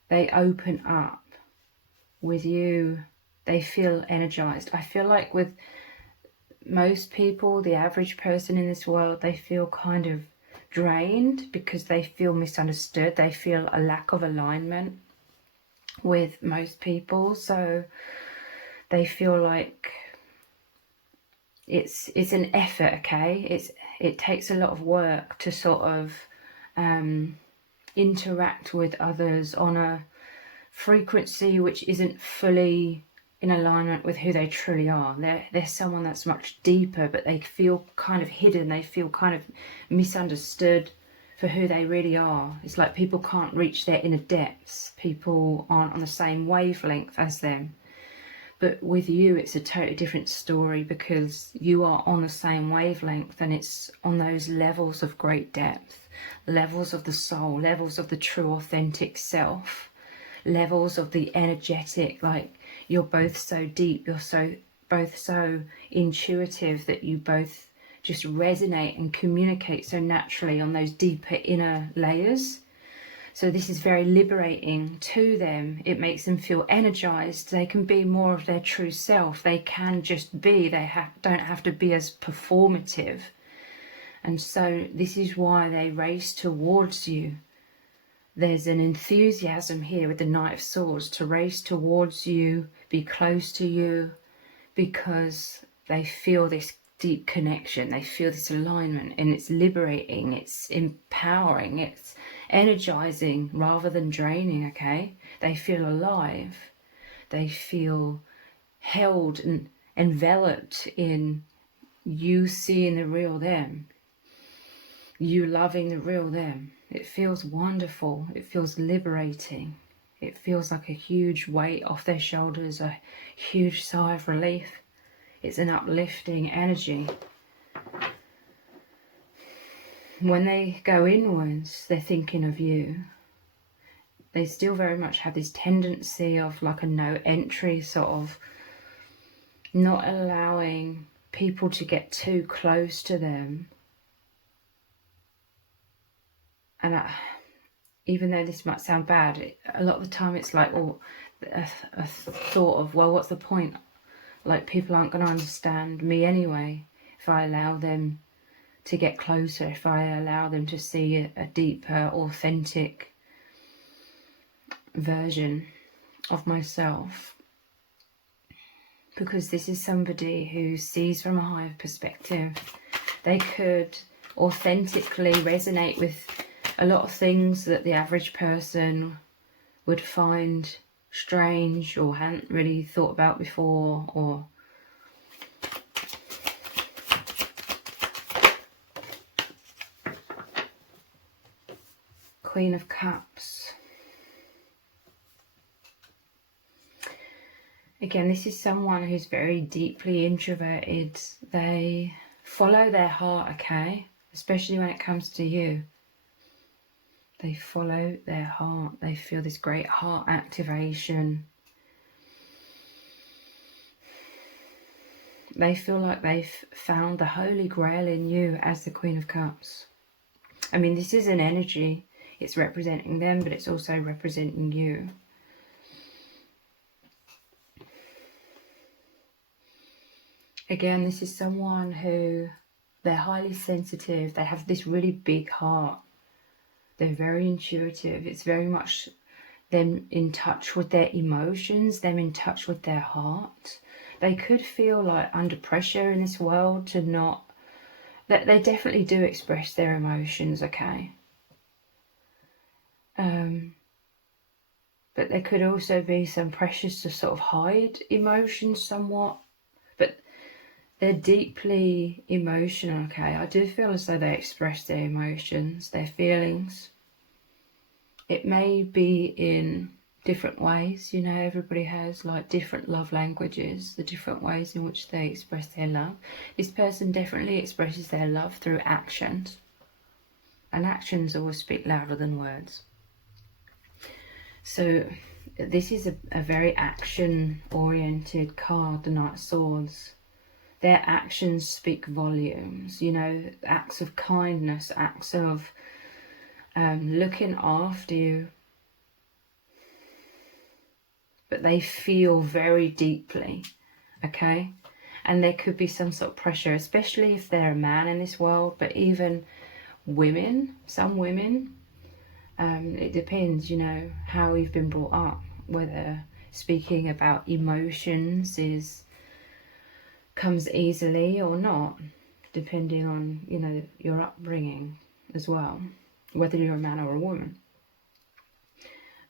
they open up. With you, they feel energized. I feel like with most people, the average person in this world, they feel kind of drained because they feel misunderstood. They feel a lack of alignment with most people. So they feel like it's an effort, okay? It takes a lot of work to sort of interact with others on a frequency which isn't fully in alignment with who they truly are. They're someone that's much deeper, but they feel kind of hidden. They feel kind of misunderstood for who they really are. It's like people can't reach their inner depths. People aren't on the same wavelength as them. But with you, it's a totally different story because you are on the same wavelength, and it's on those levels of great depth, levels of the soul, levels of the true authentic self, levels of the energetic, like you're both so deep, you're both so intuitive that you both just resonate and communicate so naturally on those deeper inner layers. So this is very liberating to them. It makes them feel energized. They can be more of their true self. They can just be. They don't have to be as performative. And so this is why they race towards you. There's an enthusiasm here with the Knight of Swords to race towards you, be close to you, because they feel this deep connection. They feel this alignment, and it's liberating, it's empowering, it's energizing rather than draining, okay? They feel alive. They feel held and enveloped in you seeing the real them, you loving the real them. It feels wonderful. It feels liberating. It feels like a huge weight off their shoulders, a huge sigh of relief. It's an uplifting energy. When they go inwards, they're thinking of you. They still very much have this tendency of like a no entry, sort of not allowing people to get too close to them. And even though this might sound bad, a lot of the time it's like, oh, a thought of, well, what's the point? Like, people aren't going to understand me anyway if I allow them to get closer, if I allow them to see a deeper, authentic version of myself. Because this is somebody who sees from a higher perspective. They could authentically resonate with a lot of things that the average person would find strange or hadn't really thought about before, or Queen of Cups. Again, this is someone who's very deeply introverted. They follow their heart, okay? Especially when it comes to you. They follow their heart. They feel this great heart activation. They feel like they've found the Holy Grail in you as the Queen of Cups. I mean, this is an energy. It's representing them, but it's also representing you. Again, this is someone who, they're highly sensitive. They have this really big heart. They're very intuitive. It's very much them in touch with their emotions, them in touch with their heart. They could feel like under pressure in this world to not... That they definitely do express their emotions, okay? But there could also be some pressures to sort of hide emotions somewhat. But they're deeply emotional, okay? I do feel as though they express their emotions, their feelings. It may be in different ways. You know, everybody has like different love languages, the different ways in which they express their love. This person definitely expresses their love through actions, and actions always speak louder than words. So this is a very action oriented card, the Knight of Swords. Their actions speak volumes, you know, acts of kindness, acts of looking after you. But they feel very deeply, okay? And there could be some sort of pressure, especially if they're a man in this world, but even women, some women, it depends, you know, how you've been brought up, whether speaking about emotions comes easily or not, depending on, you know, your upbringing as well, whether you're a man or a woman.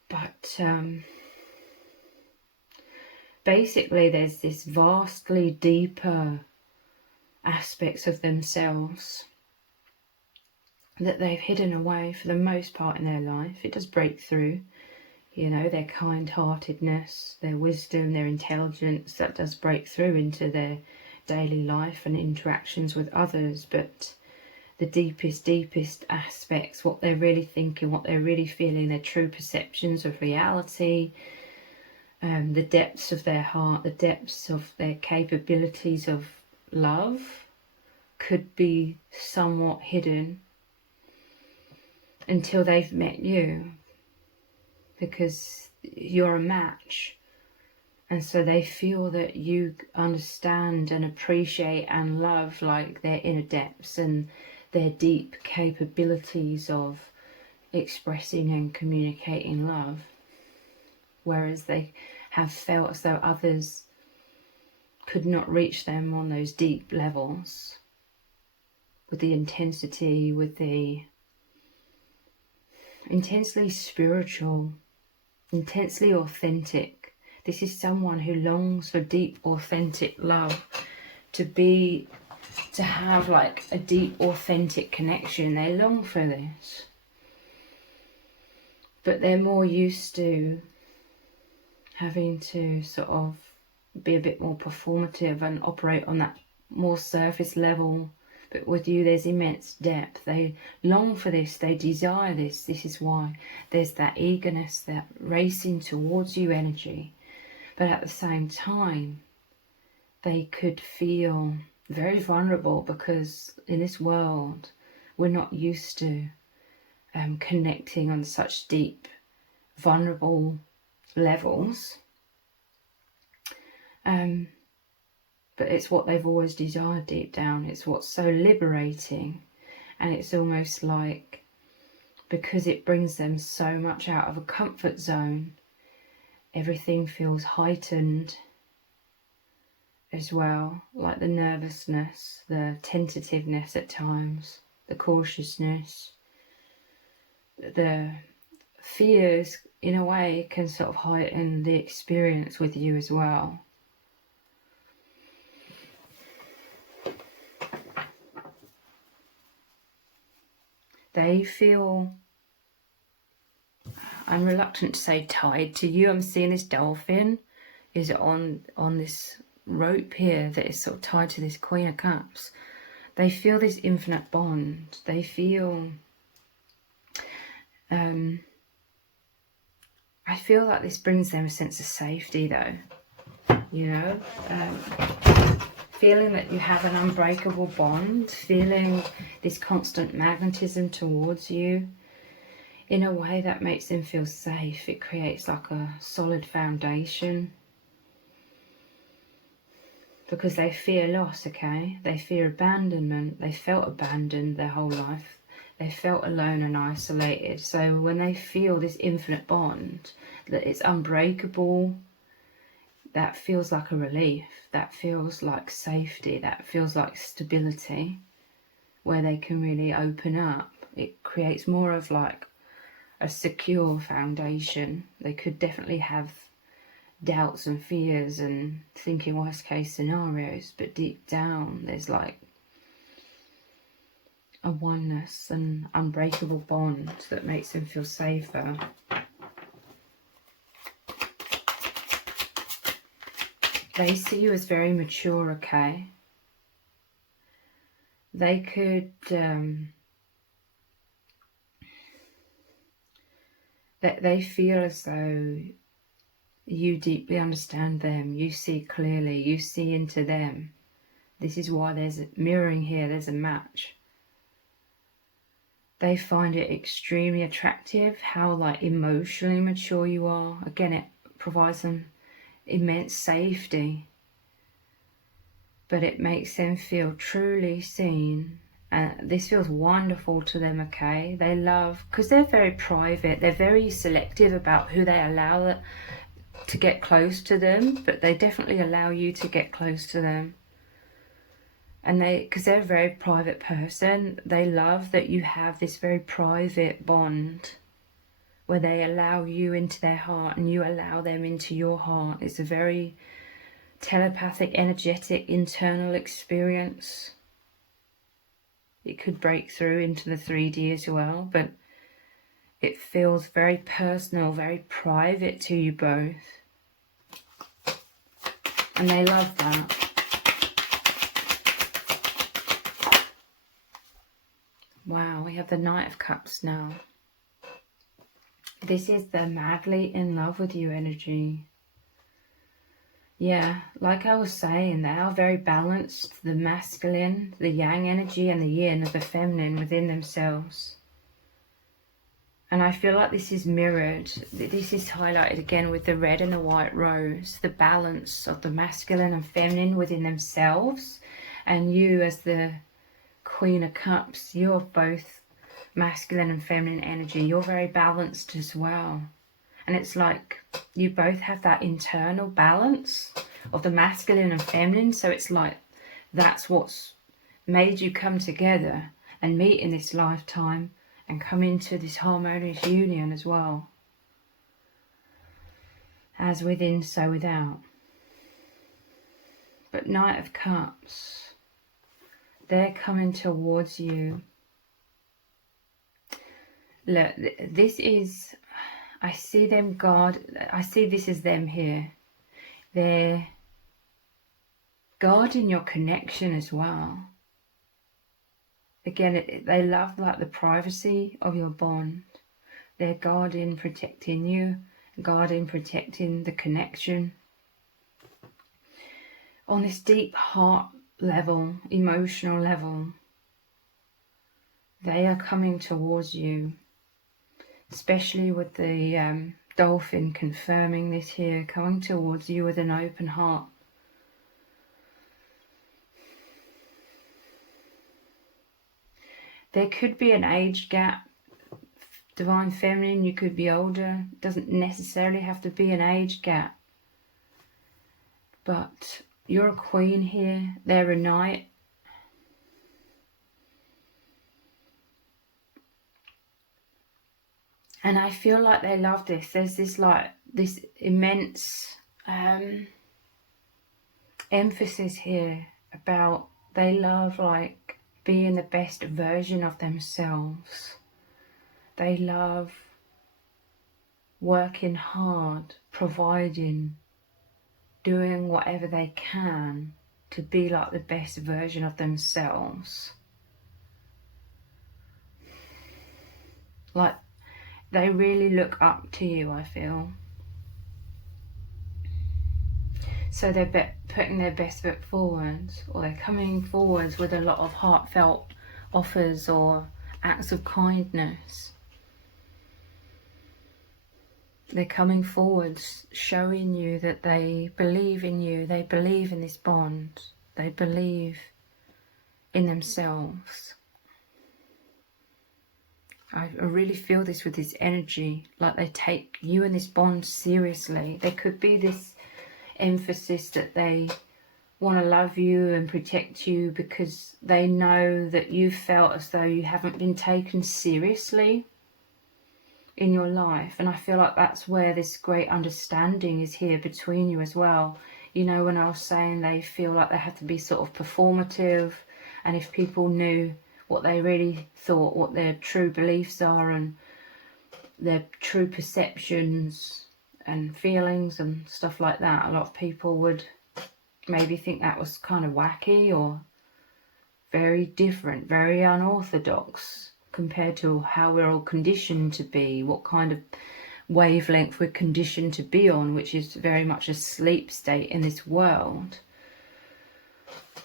But basically there's this vastly deeper aspects of themselves that they've hidden away for the most part in their life. It does break through, you know, their kind-heartedness, their wisdom, their intelligence, that does break through into their daily life and interactions with others. But the deepest aspects, what they're really thinking, what they're really feeling, their true perceptions of reality, the depths of their heart, the depths of their capabilities of love, could be somewhat hidden until they've met you, because you're a match, and so they feel that you understand and appreciate and love like their inner depths and their deep capabilities of expressing and communicating love, whereas they have felt as though others could not reach them on those deep levels with the intensity, with the intensely spiritual, intensely authentic. This is someone who longs for deep, authentic love, to have like a deep, authentic connection. They long for this, but they're more used to having to sort of be a bit more performative and operate on that more surface level. But with you, there's immense depth. They long for this, they desire this. This is why there's that eagerness, that racing towards you energy. But at the same time, they could feel very vulnerable, because in this world, we're not used to connecting on such deep, vulnerable levels. But it's what they've always desired deep down. It's what's so liberating, and it's almost like, because it brings them so much out of a comfort zone, everything feels heightened as well, like the nervousness, the tentativeness at times, the cautiousness, the fears in a way can sort of heighten the experience with you as well. They feel, I'm reluctant to say tied to you. I'm seeing this dolphin is on this rope here that is sort of tied to this Queen of Cups. They feel this infinite bond. They feel, I feel like this brings them a sense of safety though, you know, feeling that you have an unbreakable bond, feeling this constant magnetism towards you in a way that makes them feel safe. It creates like a solid foundation, because they fear loss, okay? They fear abandonment. They felt abandoned their whole life. They felt alone and isolated. So when they feel this infinite bond, that it's unbreakable, that feels like a relief. That feels like safety. That feels like stability, where they can really open up. It creates more of like a secure foundation. They could definitely have doubts and fears and thinking worst case scenarios, but deep down there's like a oneness and unbreakable bond that makes them feel safer. They see you as very mature, okay? They could, they feel as though you deeply understand them. You see clearly. You see into them. This is why there's a mirroring here. There's a match. They find it extremely attractive how emotionally mature you are. Again, it provides them immense safety, but it makes them feel truly seen. And this feels wonderful to them, okay? They love, because they're very private, they're very selective about who they allow to get close to them, but they definitely allow you to get close to them. And because they're a very private person, they love that you have this very private bond where they allow you into their heart and you allow them into your heart. It's a very telepathic, energetic, internal experience. It could break through into the 3D as well, but it feels very personal, very private to you both. And they love that. Wow, we have the Knight of Cups now. This is the madly in love with you energy. Yeah, like I was saying, they are very balanced. The masculine, the yang energy, and the yin of the feminine within themselves. And I feel like this is mirrored. This is highlighted again with the red and the white rose. The balance of the masculine and feminine within themselves. And you as the Queen of Cups, you're both masculine and feminine energy. You're very balanced as well. And it's like you both have that internal balance of the masculine and feminine. So it's like that's what's made you come together and meet in this lifetime and come into this harmonious union as well. As within, so without. But Knight of Cups, they're coming towards you. Look, this is, I see them I see this as them here. They're guarding your connection as well. Again, they love the privacy of your bond. They're guarding, protecting you, guarding, protecting the connection. On this deep heart level, emotional level, they are coming towards you, especially with the dolphin confirming this here, coming towards you with an open heart. There could be an age gap. Divine Feminine, you could be older. Doesn't necessarily have to be an age gap. But you're a queen here. They're a knight. And I feel like they love this. There's this immense emphasis here about they love being the best version of themselves. They love working hard, providing, doing whatever they can to be like the best version of themselves. Like they really look up to you, I feel. So they're putting their best foot forwards, or they're coming forwards with a lot of heartfelt offers or acts of kindness. They're coming forwards, showing you that they believe in you, they believe in this bond, they believe in themselves. I really feel this with this energy, like they take you and this bond seriously. There could be this emphasis that they want to love you and protect you because they know that you felt as though you haven't been taken seriously in your life. And I feel like that's where this great understanding is here between you as well. You know, when I was saying they feel like they have to be sort of performative, and if people knew what they really thought, what their true beliefs are and their true perceptions and feelings and stuff like that, a lot of people would maybe think that was kind of wacky or very different, very unorthodox compared to how we're all conditioned to be, what kind of wavelength we're conditioned to be on, which is very much a sleep state in this world.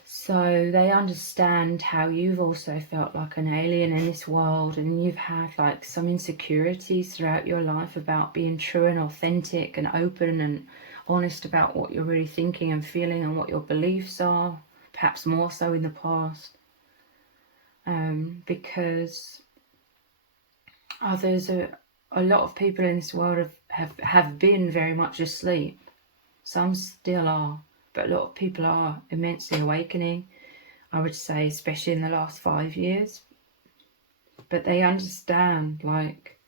So they understand how you've also felt like an alien in this world, and you've had like some insecurities throughout your life about being true and authentic and open and honest about what you're really thinking and feeling and what your beliefs are, perhaps more so in the past. Because others are, a lot of people in this world have been very much asleep. Some still are, but a lot of people are immensely awakening, I would say, especially in the last 5 years. But they understand like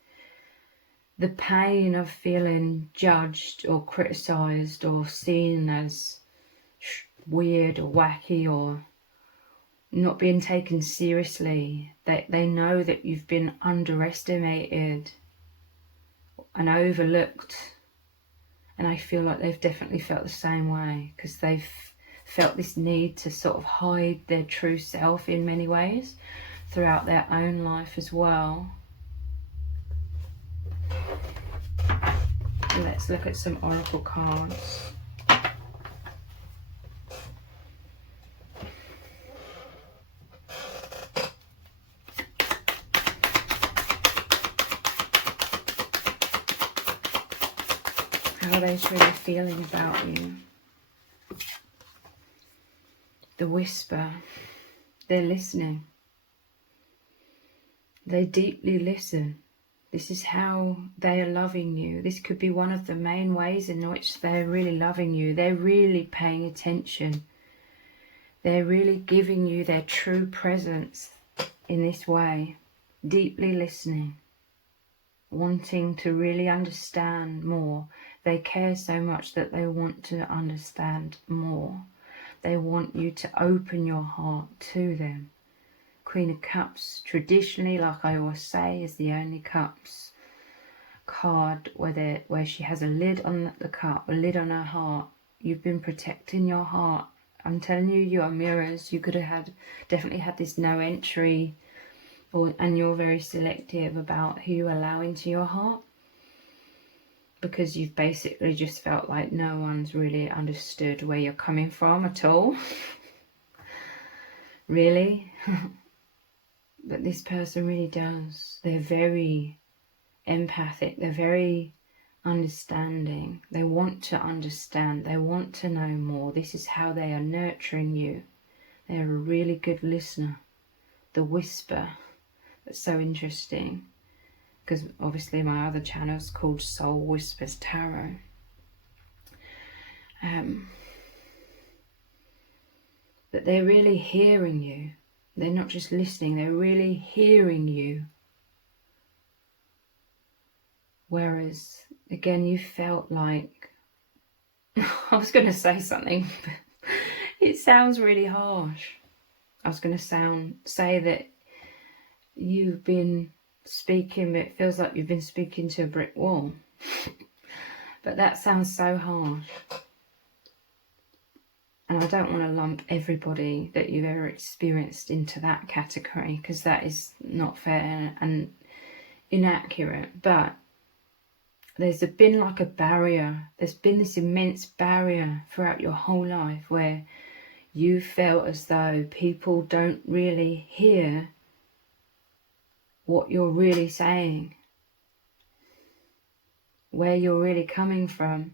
the pain of feeling judged or criticized or seen as weird or wacky or not being taken seriously. They know that you've been underestimated and overlooked, and I feel like they've definitely felt the same way, because they've felt this need to sort of hide their true self in many ways throughout their own life as well. And let's look at some oracle cards. How are they truly feeling about you? The whisper. They're listening. They deeply listen. This is how they are loving you. This could be one of the main ways in which they're really loving you. They're really paying attention. They're really giving you their true presence in this way. Deeply listening. Wanting to really understand more. They care so much that they want to understand more. They want you to open your heart to them. Queen of Cups, traditionally, like I always say, is the only Cups card where she has a lid on the cup, a lid on her heart. You've been protecting your heart. I'm telling you, you are mirrors. You could have definitely had this no entry, and you're very selective about who you allow into your heart, because you've basically just felt like no one's really understood where you're coming from at all. Really. But this person really does. They're very empathic. They're very understanding. They want to understand. They want to know more. This is how they are nurturing you. They're a really good listener. The whisper. That's so interesting, because obviously my other channel is called Soul Whispers Tarot. But they're really hearing you. They're not just listening, they're really hearing you. Whereas, again, you felt like, I was going to say something, but it sounds really harsh. I was going to say that you've been speaking, but it feels like you've been speaking to a brick wall. But that sounds so harsh. And I don't want to lump everybody that you've ever experienced into that category, because that is not fair and inaccurate. But there's been like a barrier. There's been this immense barrier throughout your whole life where you felt as though people don't really hear what you're really saying, where you're really coming from,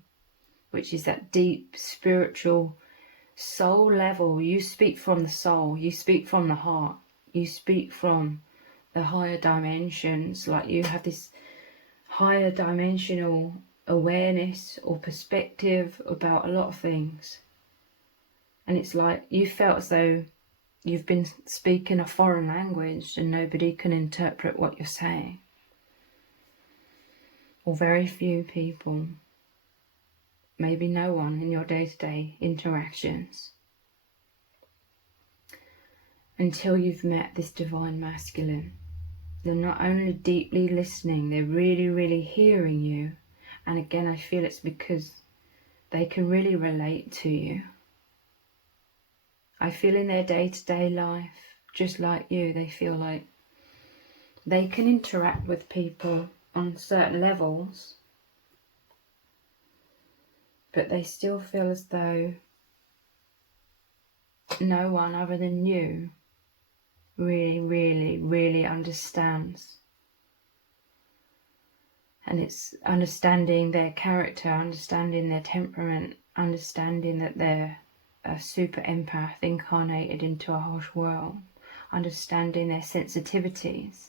which is that deep spiritual soul level. You speak from the soul, you speak from the heart, you speak from the higher dimensions. Like you have this higher dimensional awareness or perspective about a lot of things, and it's like you felt as though you've been speaking a foreign language and nobody can interpret what you're saying, or very few people, maybe no one in your day-to-day interactions, until you've met this divine masculine. They're not only deeply listening, they're really, really hearing you. And again, I feel it's because they can really relate to you. I feel in their day-to-day life, just like you, they feel like they can interact with people on certain levels, but they still feel as though no one other than you really understands. And it's understanding their character, understanding their temperament, understanding that they're a super empath incarnated into a harsh world, understanding their sensitivities.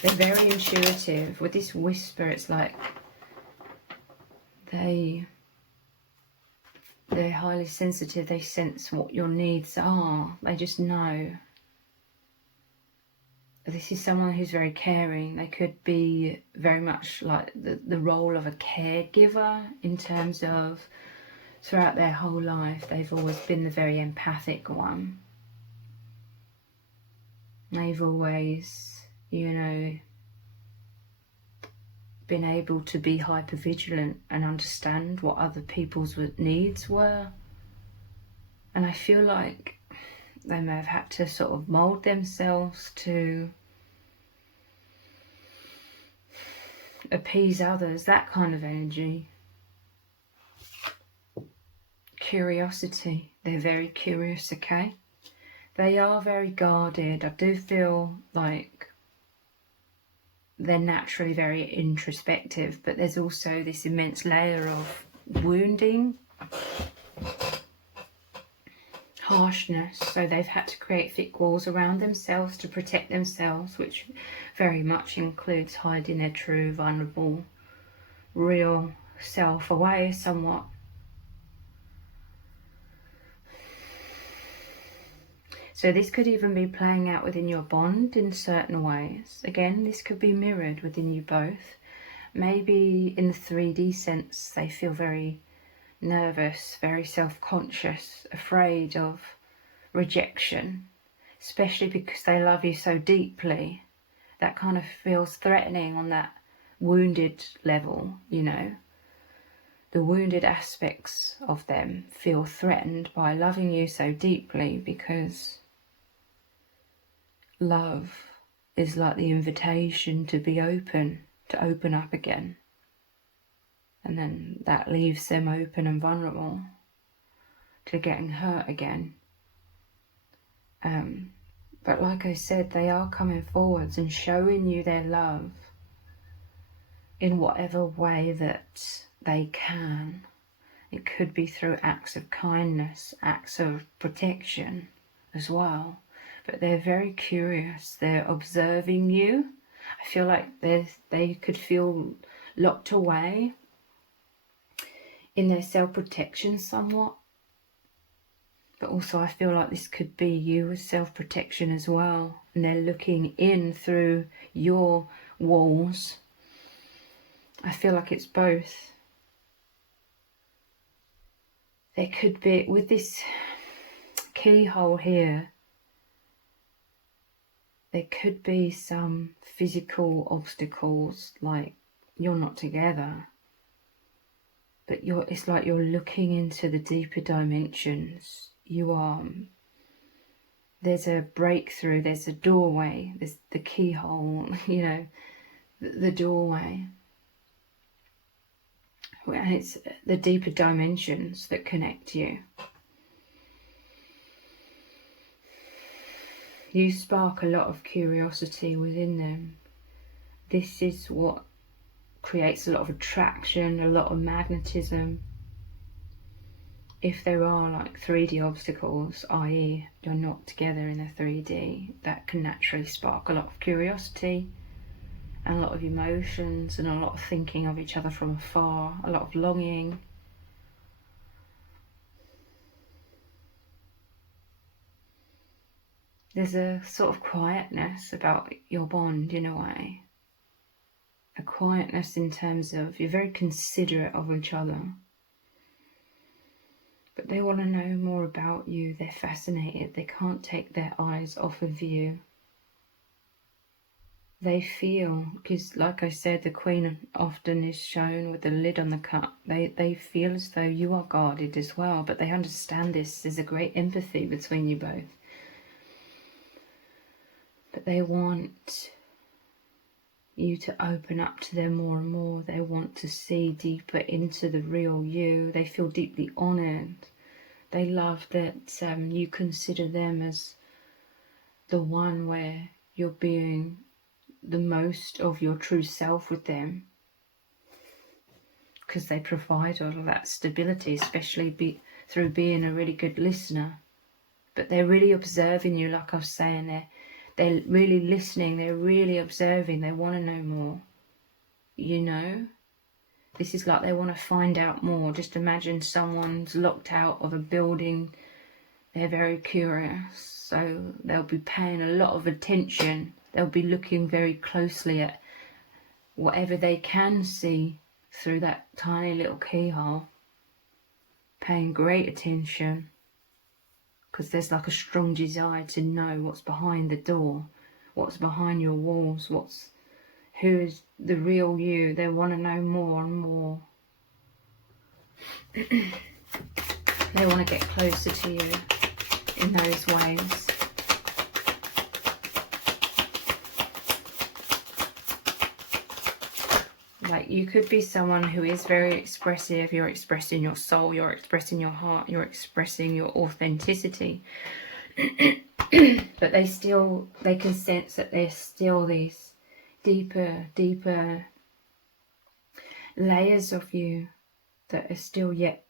They're very intuitive. With this whisper, it's like they're highly sensitive. They sense what your needs are. They just know. This is someone who's very caring. They could be very much like the role of a caregiver, in terms of throughout their whole life they've always been the very empathic one. They've always, been able to be hyper vigilant and understand what other people's needs were. And I feel like they may have had to sort of mould themselves to appease others, that kind of energy. Curiosity. They're very curious, okay? They are very guarded. I do feel like they're naturally very introspective, but there's also this immense layer of wounding, harshness. So they've had to create thick walls around themselves to protect themselves, which very much includes hiding their true, vulnerable, real self away somewhat. So this could even be playing out within your bond in certain ways. Again, this could be mirrored within you both. Maybe in the 3D sense, they feel very nervous, very self-conscious, afraid of rejection, especially because they love you so deeply. That kind of feels threatening on that wounded level, The wounded aspects of them feel threatened by loving you so deeply, because love is like the invitation to be open, to open up again. And then that leaves them open and vulnerable to getting hurt again. But like I said, they are coming forwards and showing you their love in whatever way that they can. It could be through acts of kindness, acts of protection as well. But they're very curious. They're observing you. I feel like they could feel locked away in their self-protection somewhat. But also I feel like this could be you with self-protection as well. And they're looking in through your walls. I feel like it's both. There could be, with this keyhole here, there could be some physical obstacles, like you're not together. But it's like you're looking into the deeper dimensions. There's a breakthrough, there's a doorway, there's the keyhole, the doorway. And it's the deeper dimensions that connect you. You spark a lot of curiosity within them. This is what creates a lot of attraction, a lot of magnetism. If there are like 3D obstacles, i.e. you're not together in a 3D, that can naturally spark a lot of curiosity and a lot of emotions and a lot of thinking of each other from afar, a lot of longing. There's a sort of quietness about your bond in a way. A quietness in terms of you're very considerate of each other. But they want to know more about you. They're fascinated. They can't take their eyes off of you. They feel, because like I said, the Queen often is shown with the lid on the cup. They feel as though you are guarded as well, but they understand this. There's a great empathy between you both. But they want you to open up to them more and more. They want to see deeper into the real you. They feel deeply honoured. They love that you consider them as the one where you're being the most of your true self with them, because they provide all of that stability, especially through being a really good listener. But they're really observing you, like I was saying. They're really listening. They're really observing. They want to know more. You know, this is like they want to find out more. Just imagine someone's locked out of a building. They're very curious, so they'll be paying a lot of attention. They'll be looking very closely at whatever they can see through that tiny little keyhole, paying great attention, because there's like a strong desire to know what's behind the door, what's behind your walls, who is the real you. They want to know more and more. They want to get closer to you in those ways. Like, you could be someone who is very expressive. You're expressing your soul, you're expressing your heart, you're expressing your authenticity. But they can sense that there's still these deeper layers of you that are still yet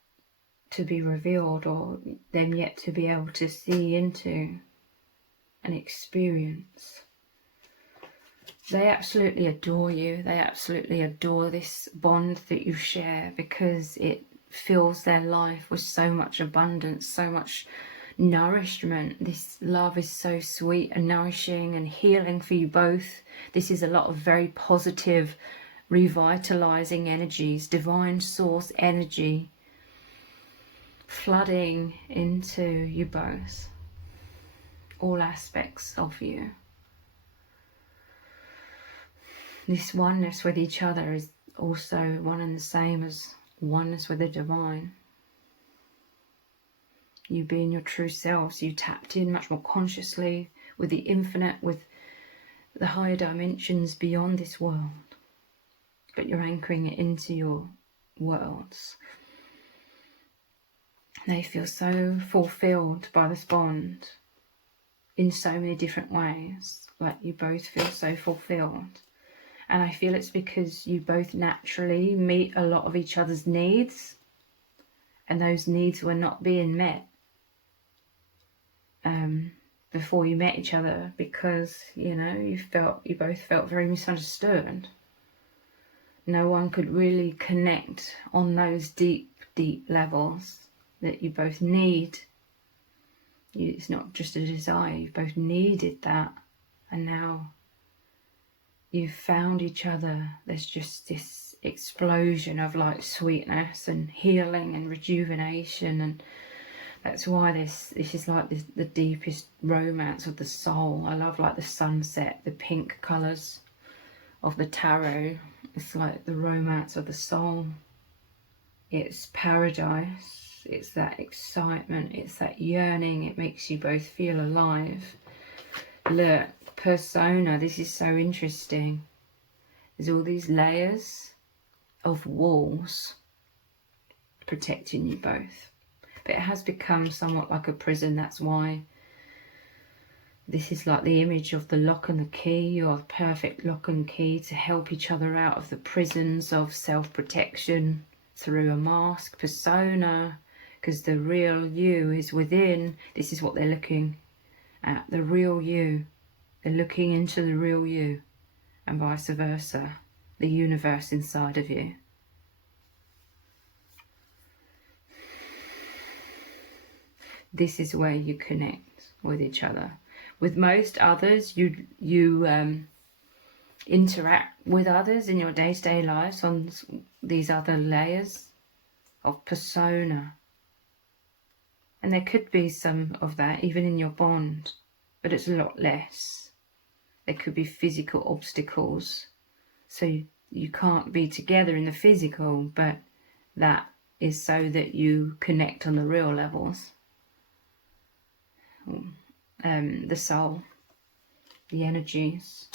to be revealed, or them yet to be able to see into and experience. They absolutely adore you. They absolutely adore this bond that you share, because it fills their life with so much abundance, so much nourishment. This love is so sweet and nourishing and healing for you both. This is a lot of very positive, revitalizing energies, divine source energy flooding into you both, all aspects of you. This oneness with each other is also one and the same as oneness with the divine. You being your true selves, you tapped in much more consciously with the infinite, with the higher dimensions beyond this world. But you're anchoring it into your worlds. They feel so fulfilled by this bond in so many different ways. Like, you both feel so fulfilled. And I feel it's because you both naturally meet a lot of each other's needs, and those needs were not being met before you met each other, because, you know, you both felt very misunderstood. No one could really connect on those deep levels that you both need. It's not just a desire, you both needed that, and now you've found each other. There's just this explosion of like sweetness and healing and rejuvenation, and that's why this is like the deepest romance of the soul. I love like the sunset, the pink colours of the tarot. It's like the romance of the soul. It's paradise. It's that excitement. It's that yearning. It makes you both feel alive. Look, persona. This is so interesting. There's all these layers of walls protecting you both. But it has become somewhat like a prison. That's why this is like the image of the lock and the key. You're the perfect lock and key to help each other out of the prisons of self-protection through a mask, persona, because the real you is within. This is what they're looking at, the real you. They're looking into the real you, and vice versa, the universe inside of you. This is where you connect with each other. With most others, you interact with others in your day-to-day lives on these other layers of persona. And there could be some of that even in your bond, but it's a lot less. There could be physical obstacles, so you can't be together in the physical, but that is so that you connect on the real levels. The soul, the energies.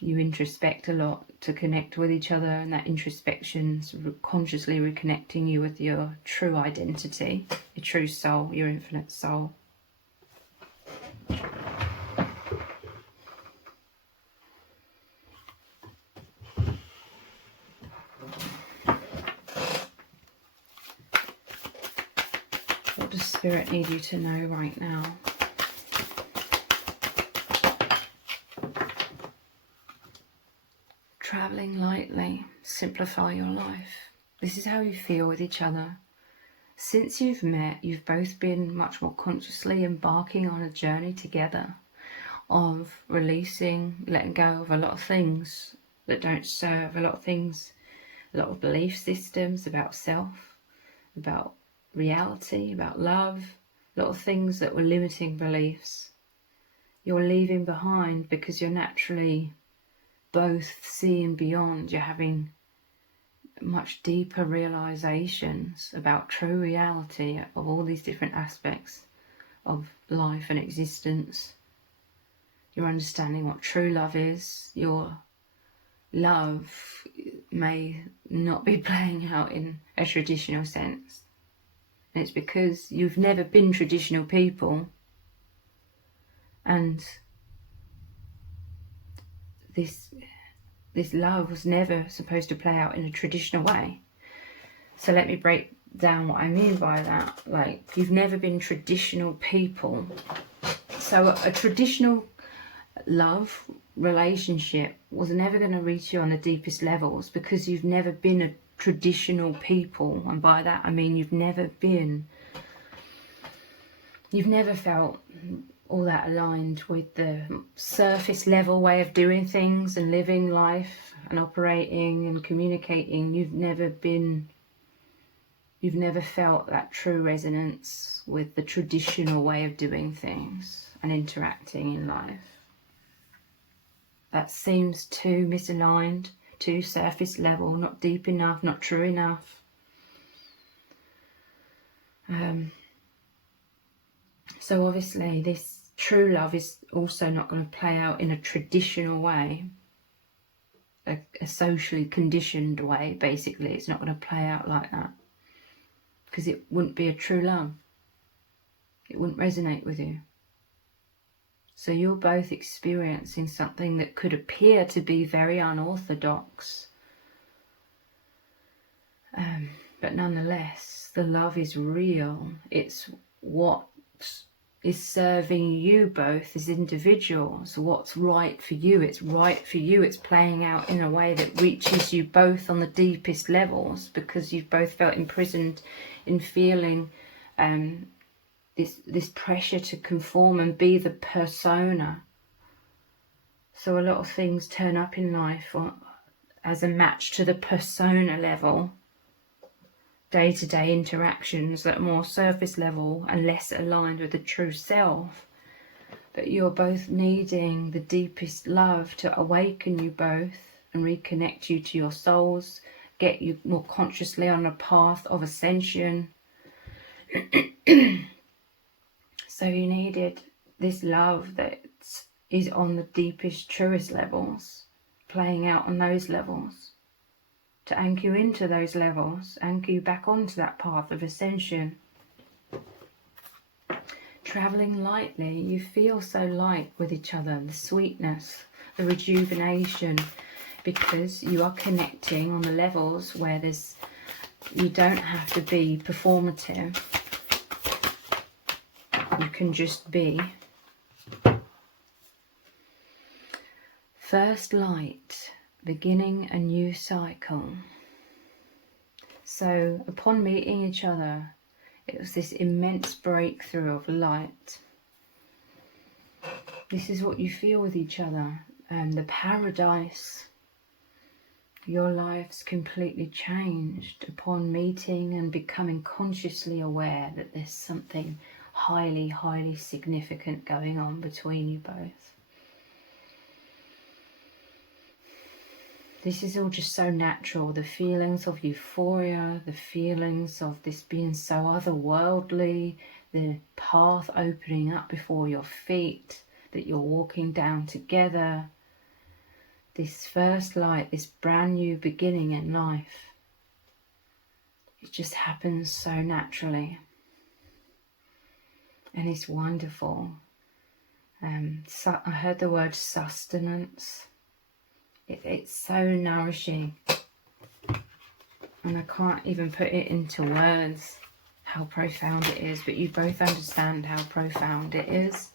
You introspect a lot to connect with each other, and that introspection's consciously reconnecting you with your true identity, your true soul, your infinite soul. What does Spirit need you to know right now? Traveling lightly, simplify your life. This is how you feel with each other. Since you've met, you've both been much more consciously embarking on a journey together of releasing, letting go of a lot of things that don't serve, a lot of things, a lot of belief systems about self, about reality, about love, a lot of things that were limiting beliefs. You're leaving behind because you're naturally both seeing beyond. You're having much deeper realizations about true reality of all these different aspects of life and existence. You're understanding what true love is. Your love may not be playing out in a traditional sense. And it's because you've never been traditional people, and this love was never supposed to play out in a traditional way. So let me break down what I mean by that. Like, you've never been traditional people. So a traditional love relationship was never going to reach you on the deepest levels because you've never been a traditional people. And by that I mean you've never felt all that aligned with the surface level way of doing things and living life and operating and communicating. You've never felt that true resonance with the traditional way of doing things and interacting in life. That seems too misaligned, too surface level, not deep enough, not true enough. So obviously this true love is also not going to play out in a traditional way, a socially conditioned way. Basically, it's not going to play out like that because it wouldn't be a true love. It wouldn't resonate with you. So you're both experiencing something that could appear to be very unorthodox, but nonetheless the love is real. It's what is serving you both as individuals, what's right for you. It's right for you. It's playing out in a way that reaches you both on the deepest levels because you've both felt imprisoned in feeling this pressure to conform and be the persona. So a lot of things turn up in life as a match to the persona level. Day-to-day interactions that are more surface level and less aligned with the true self. But you're both needing the deepest love to awaken you both and reconnect you to your souls, get you more consciously on a path of ascension. So you needed this love that is on the deepest, truest levels, playing out on those levels, to anchor you into those levels, anchor you back onto that path of ascension. Traveling lightly, you feel so light with each other, the sweetness, the rejuvenation, because you are connecting on the levels where you don't have to be performative. You can just be. First light, beginning a new cycle. So upon meeting each other, it was this immense breakthrough of light. This is what you feel with each other, the paradise. your life's completely changed upon meeting and becoming consciously aware that there's something highly, highly significant going on between you both. This is all just so natural. The feelings of euphoria, the feelings of this being so otherworldly, the path opening up before your feet, that you're walking down together. This first light, this brand new beginning in life. It just happens so naturally. And it's wonderful. So I heard the word sustenance. It's so nourishing. And I can't even put it into words how profound it is, but you both understand how profound it is.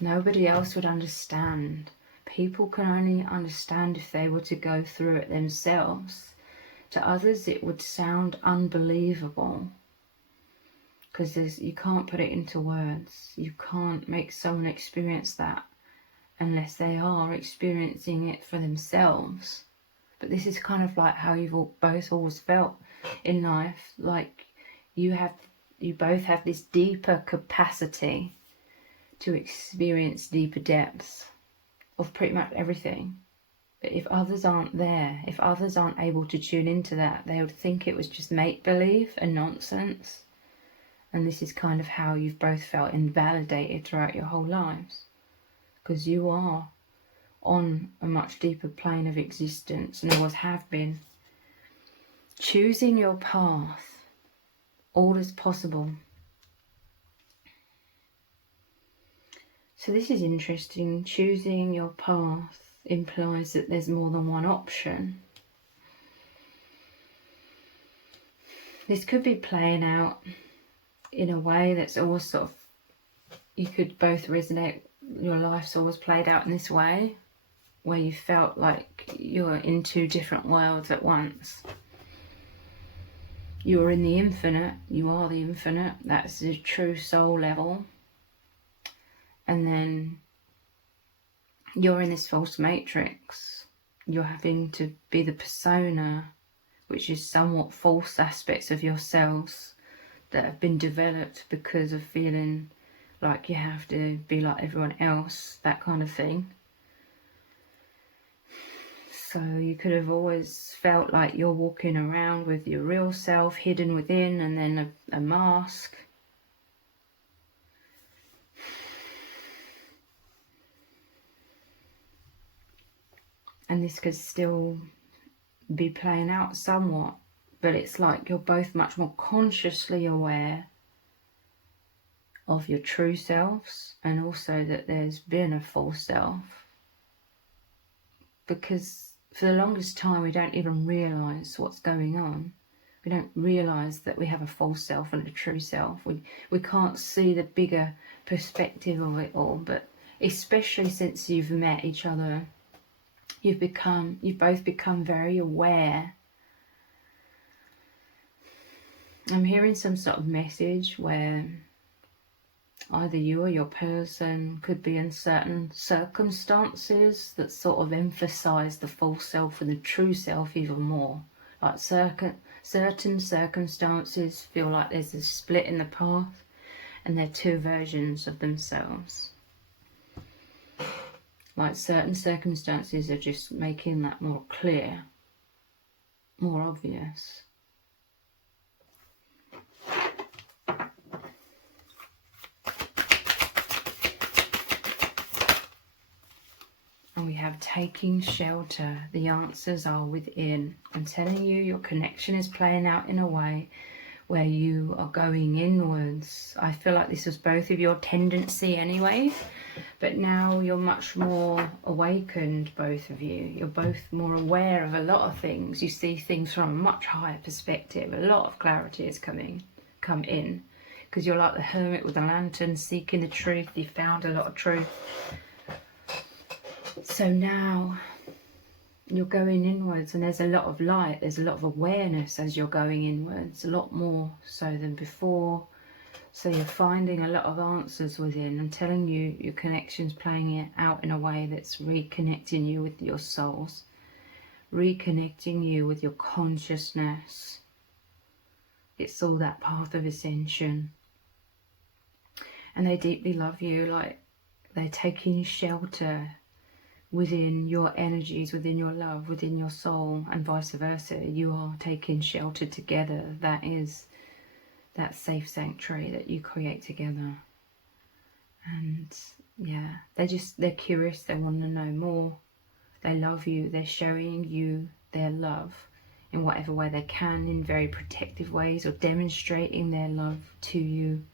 Nobody else would understand. People can only understand if they were to go through it themselves. To others it would sound unbelievable, because you can't put it into words. You can't make someone experience that unless they are experiencing it for themselves. But this is kind of like how you've both always felt in life, like you both have this deeper capacity to experience deeper depths of pretty much everything. But if others aren't there, if others aren't able to tune into that, they would think it was just make-believe and nonsense. And this is kind of how you've both felt invalidated throughout your whole lives, because you are on a much deeper plane of existence and always have been. Choosing your path, all is possible. So this is interesting. Choosing your path implies that there's more than one option. This could be playing out in a way that's always sort of, you could both resonate, your life's always played out in this way, where you felt like you're in two different worlds at once. You're in the infinite, you are the infinite, that's the true soul level. And then you're in this false matrix. You're having to be the persona, which is somewhat false aspects of yourselves that have been developed because of feeling like you have to be like everyone else, that kind of thing. So you could have always felt like you're walking around with your real self hidden within, and then a mask. And this could still be playing out somewhat, but it's like you're both much more consciously aware of your true selves, and also that there's been a false self. Because for the longest time we don't even realise what's going on. We don't realise that we have a false self and a true self. We can't see the bigger perspective of it all, but especially since you've met each other, you've both become very aware. I'm hearing some sort of message where either you or your person could be in certain circumstances that sort of emphasize the false self and the true self even more. Like certain circumstances feel like there's a split in the path, and they're two versions of themselves. Like certain circumstances are just making that more clear, more obvious. And we have taking shelter. The answers are within. I'm telling you, your connection is playing out in a way where you are going inwards. I feel like this was both of your tendency anyway, but now you're much more awakened, both of you. You're both more aware of a lot of things. You see things from a much higher perspective. A lot of clarity has come in, because you're like the hermit with a lantern seeking the truth. You found a lot of truth. So now you're going inwards, and there's a lot of light, there's a lot of awareness as you're going inwards, a lot more so than before. So you're finding a lot of answers within. I'm telling you, your connection's playing it out in a way that's reconnecting you with your souls, reconnecting you with your consciousness. It's all that path of ascension. And they deeply love you, like they're taking shelter within your energies, within your love, within your soul, and vice versa. You are taking shelter together. That is that safe sanctuary that you create together. And yeah, they're curious, they want to know more. They love you, they're showing you their love in whatever way they can, in very protective ways, or demonstrating their love to you.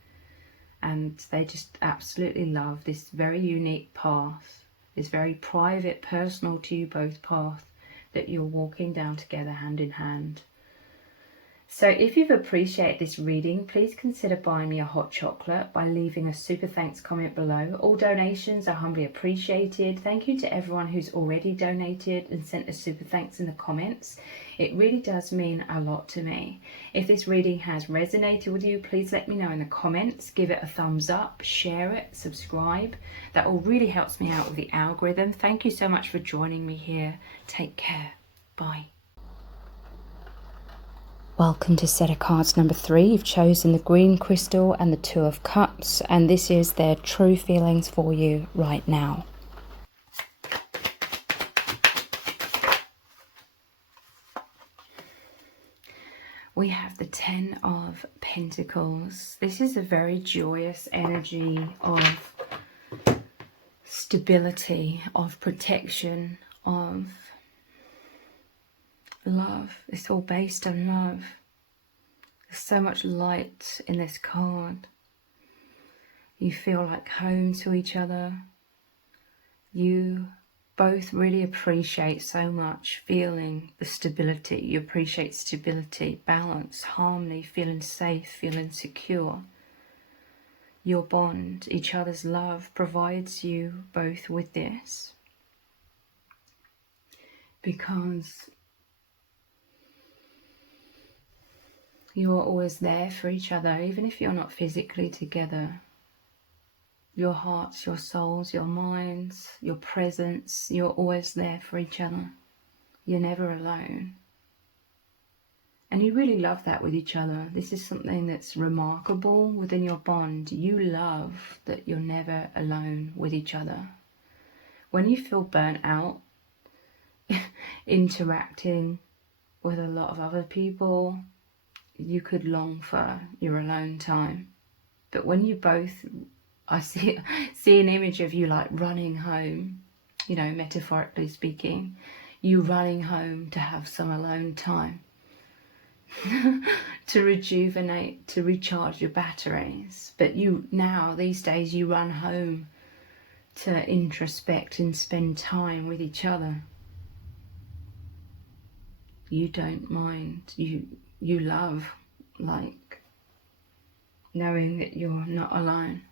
And they just absolutely love this very unique path, this very private, personal to you both path that you're walking down together hand in hand. So if you've appreciated this reading, please consider buying me a hot chocolate by leaving a super thanks comment below. All donations are humbly appreciated. Thank you to everyone who's already donated and sent a super thanks in the comments. It really does mean a lot to me. If this reading has resonated with you, please let me know in the comments. Give it a thumbs up, share it, subscribe. That all really helps me out with the algorithm. Thank you so much for joining me here. Take care. Bye. Welcome to set of cards number 3. You've chosen the green crystal and the 2 of cups, and this is their true feelings for you right now. We have the 10 of Pentacles. This is a very joyous energy of stability, of protection, of love. It's all based on love. There's so much light in this card. You feel like home to each other. You both really appreciate so much feeling the stability. You appreciate stability, balance, harmony, feeling safe, feeling secure. Your bond, each other's love, provides you both with this, because you are always there for each other, even if you're not physically together. Your hearts, your souls, your minds, your presence, you're always there for each other. You're never alone. And you really love that with each other. This is something that's remarkable within your bond. You love that you're never alone with each other. When you feel burnt out, interacting with a lot of other people, you could long for your alone time. But when you both, I see an image of you like running home, you know, metaphorically speaking, you running home to have some alone time, to rejuvenate, to recharge your batteries. But you now, these days, you run home to introspect and spend time with each other. You don't mind, you love, like, knowing that you're not alone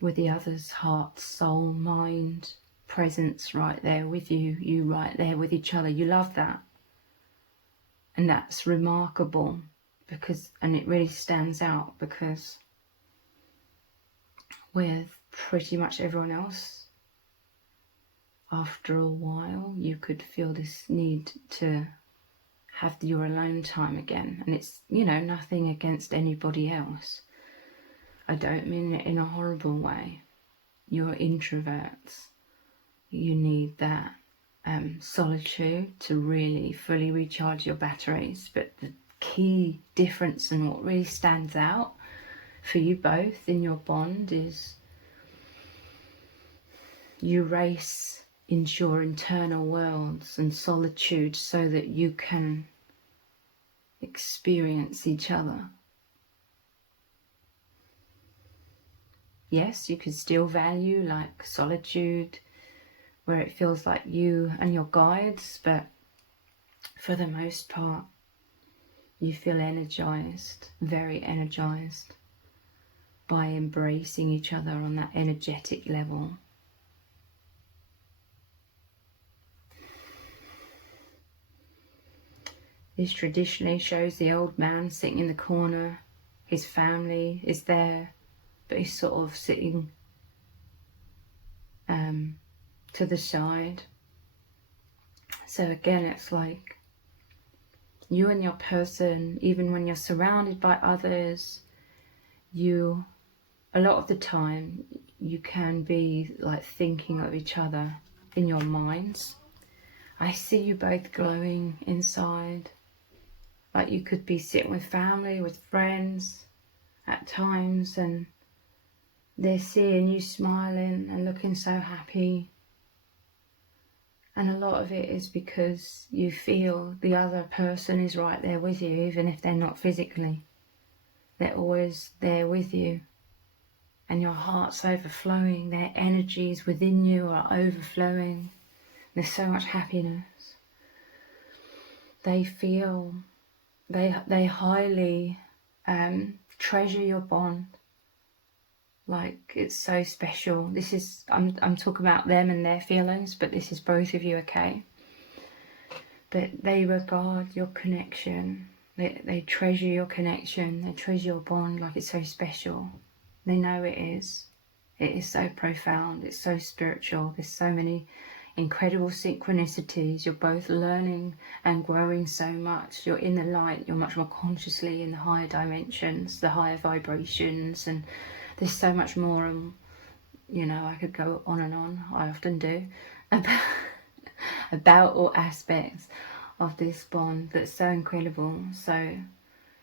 with the other's heart, soul, mind, presence right there with you, you right there with each other. You love that. And that's remarkable, because, and it really stands out, because with pretty much everyone else, after a while, you could feel this need to have your alone time again. And it's, you know, nothing against anybody else. I don't mean it in a horrible way. You're introverts. You need that solitude to really fully recharge your batteries. But the key difference, and what really stands out for you both in your bond, is you race into your internal worlds and solitude so that you can experience each other. Yes, you can still value like solitude, where it feels like you and your guides, but for the most part, you feel energized, very energized, by embracing each other on that energetic level. This traditionally shows the old man sitting in the corner. His family is there, but he's sort of sitting to the side, So again, it's like you and your person, even when you're surrounded by others, you, a lot of the time, you can be like thinking of each other in your minds. I see you both glowing inside. Like you could be sitting with family, with friends at times, and they're seeing you smiling and looking so happy. And a lot of it is because you feel the other person is right there with you, even if they're not physically. They're always there with you. And your heart's overflowing, their energies within you are overflowing. There's so much happiness. They feel, they highly treasure your bond. Like it's so special. This is, I'm talking about them and their feelings, but this is both of you, okay? But they regard your connection. They treasure your connection. They treasure your bond like it's so special. They know it is. It is so profound. It's so spiritual. There's so many incredible synchronicities. You're both learning and growing so much. You're in the light. You're much more consciously in the higher dimensions, the higher vibrations, and there's so much more. You know, I could go on and on. I often do about all aspects of this bond that's so incredible. So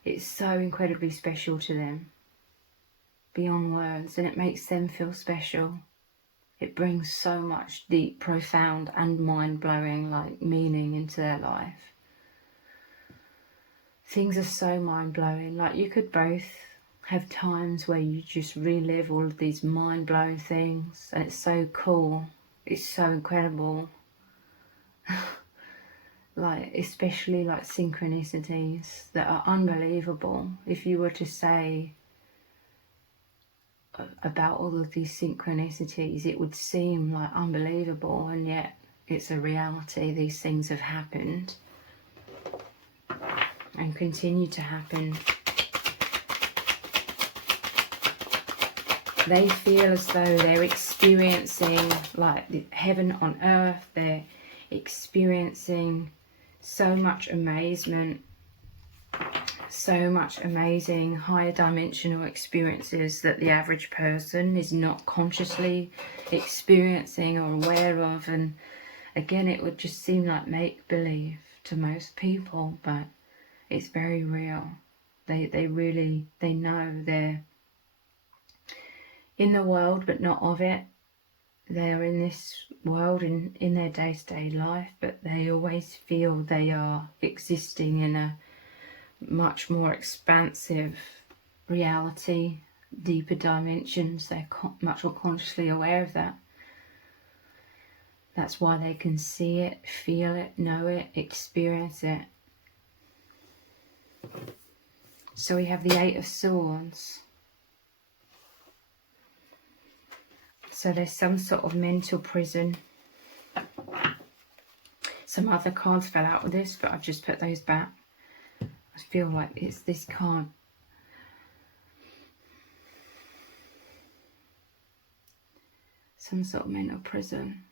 it's so incredibly special to them, beyond words, and it makes them feel special. It brings so much deep, profound and mind-blowing like meaning into their life. Things are so mind-blowing. Like you could both have times where you just relive all of these mind-blowing things, and it's so cool. It's so incredible. Like especially like synchronicities that are unbelievable. If you were to say about all of these synchronicities, it would seem like unbelievable, and yet it's a reality. These things have happened and continue to happen. They feel as though they're experiencing like heaven on earth. They're experiencing so much amazement, so much amazing higher dimensional experiences that the average person is not consciously experiencing or aware of. And again, it would just seem like make-believe to most people, but it's very real. They know they're in the world but not of it. They're in this world in their day-to-day life, but they always feel they are existing in a much more expansive reality, deeper dimensions. They're much more consciously aware of that. That's why they can see it, feel it, know it, experience it. So we have the Eight of Swords. So there's some sort of mental prison. Some other cards fell out with this, but I've just put those back. I feel like it's this card. Some sort of mental prison.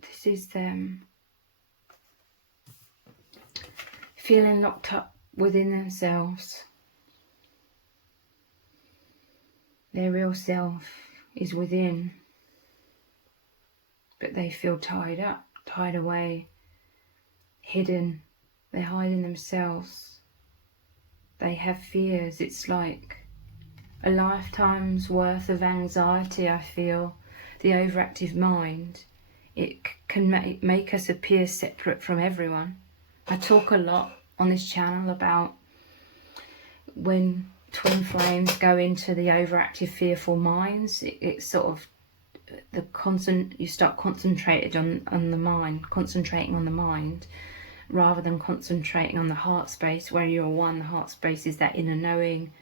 This is them feeling locked up within themselves. Their real self is within, but they feel tied up, tied away, hidden. They're hiding themselves. They have fears. It's like a lifetime's worth of anxiety, I feel. The overactive mind, it can make us appear separate from everyone. I talk a lot on this channel about when twin flames go into the overactive, fearful minds. It's sort of you start concentrating on the mind, rather than concentrating on the heart space where you're one. The heart space is that inner knowing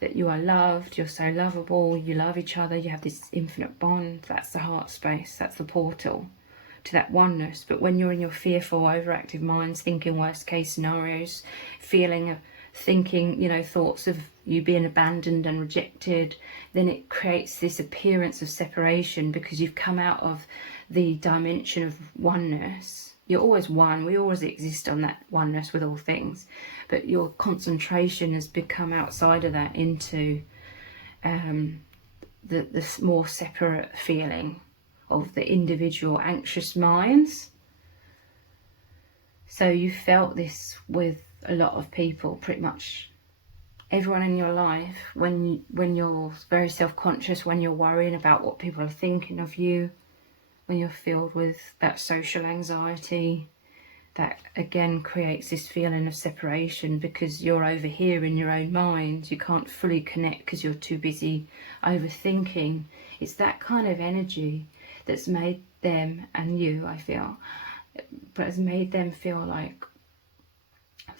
that you are loved, you're so lovable, you love each other, you have this infinite bond. That's the heart space, that's the portal to that oneness. But when you're in your fearful, overactive minds, thinking worst case scenarios, feeling thinking, you know, thoughts of you being abandoned and rejected, then it creates this appearance of separation because you've come out of the dimension of oneness. You're always one. We always exist on that oneness with all things. But your concentration has become outside of that into the more separate feeling of the individual anxious minds. So you felt this with a lot of people, pretty much everyone in your life, when you're very self-conscious, when you're worrying about what people are thinking of you, when you're filled with that social anxiety, that again creates this feeling of separation because you're over here in your own mind. You can't fully connect because you're too busy overthinking. It's that kind of energy that's made them, and you, I feel, but has made them feel like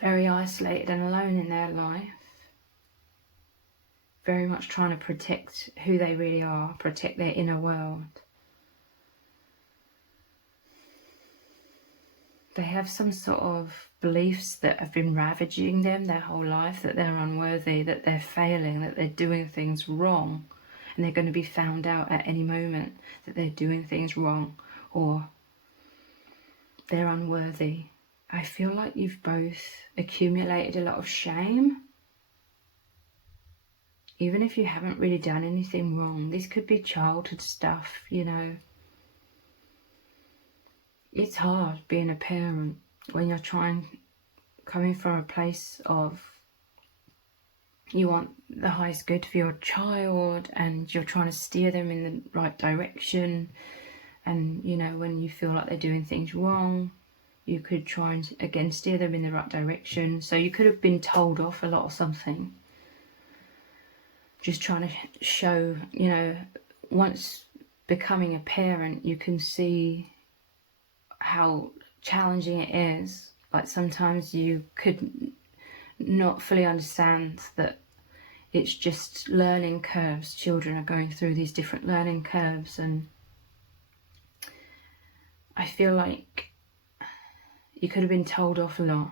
very isolated and alone in their life. Very much trying to protect who they really are, protect their inner world. They have some sort of beliefs that have been ravaging them their whole life, that they're unworthy, that they're failing, that they're doing things wrong, and they're going to be found out at any moment that they're doing things wrong or they're unworthy. I feel like you've both accumulated a lot of shame. Even if you haven't really done anything wrong, this could be childhood stuff, you know. It's hard being a parent when you're coming from a place of you want the highest good for your child and you're trying to steer them in the right direction, and you know, when you feel like they're doing things wrong, you could try and again steer them in the right direction. So you could have been told off a lot or something, just trying to show, you know, once becoming a parent you can see how challenging it is. Like sometimes you could not fully understand that it's just learning curves. Children are going through these different learning curves, and I feel like you could have been told off a lot,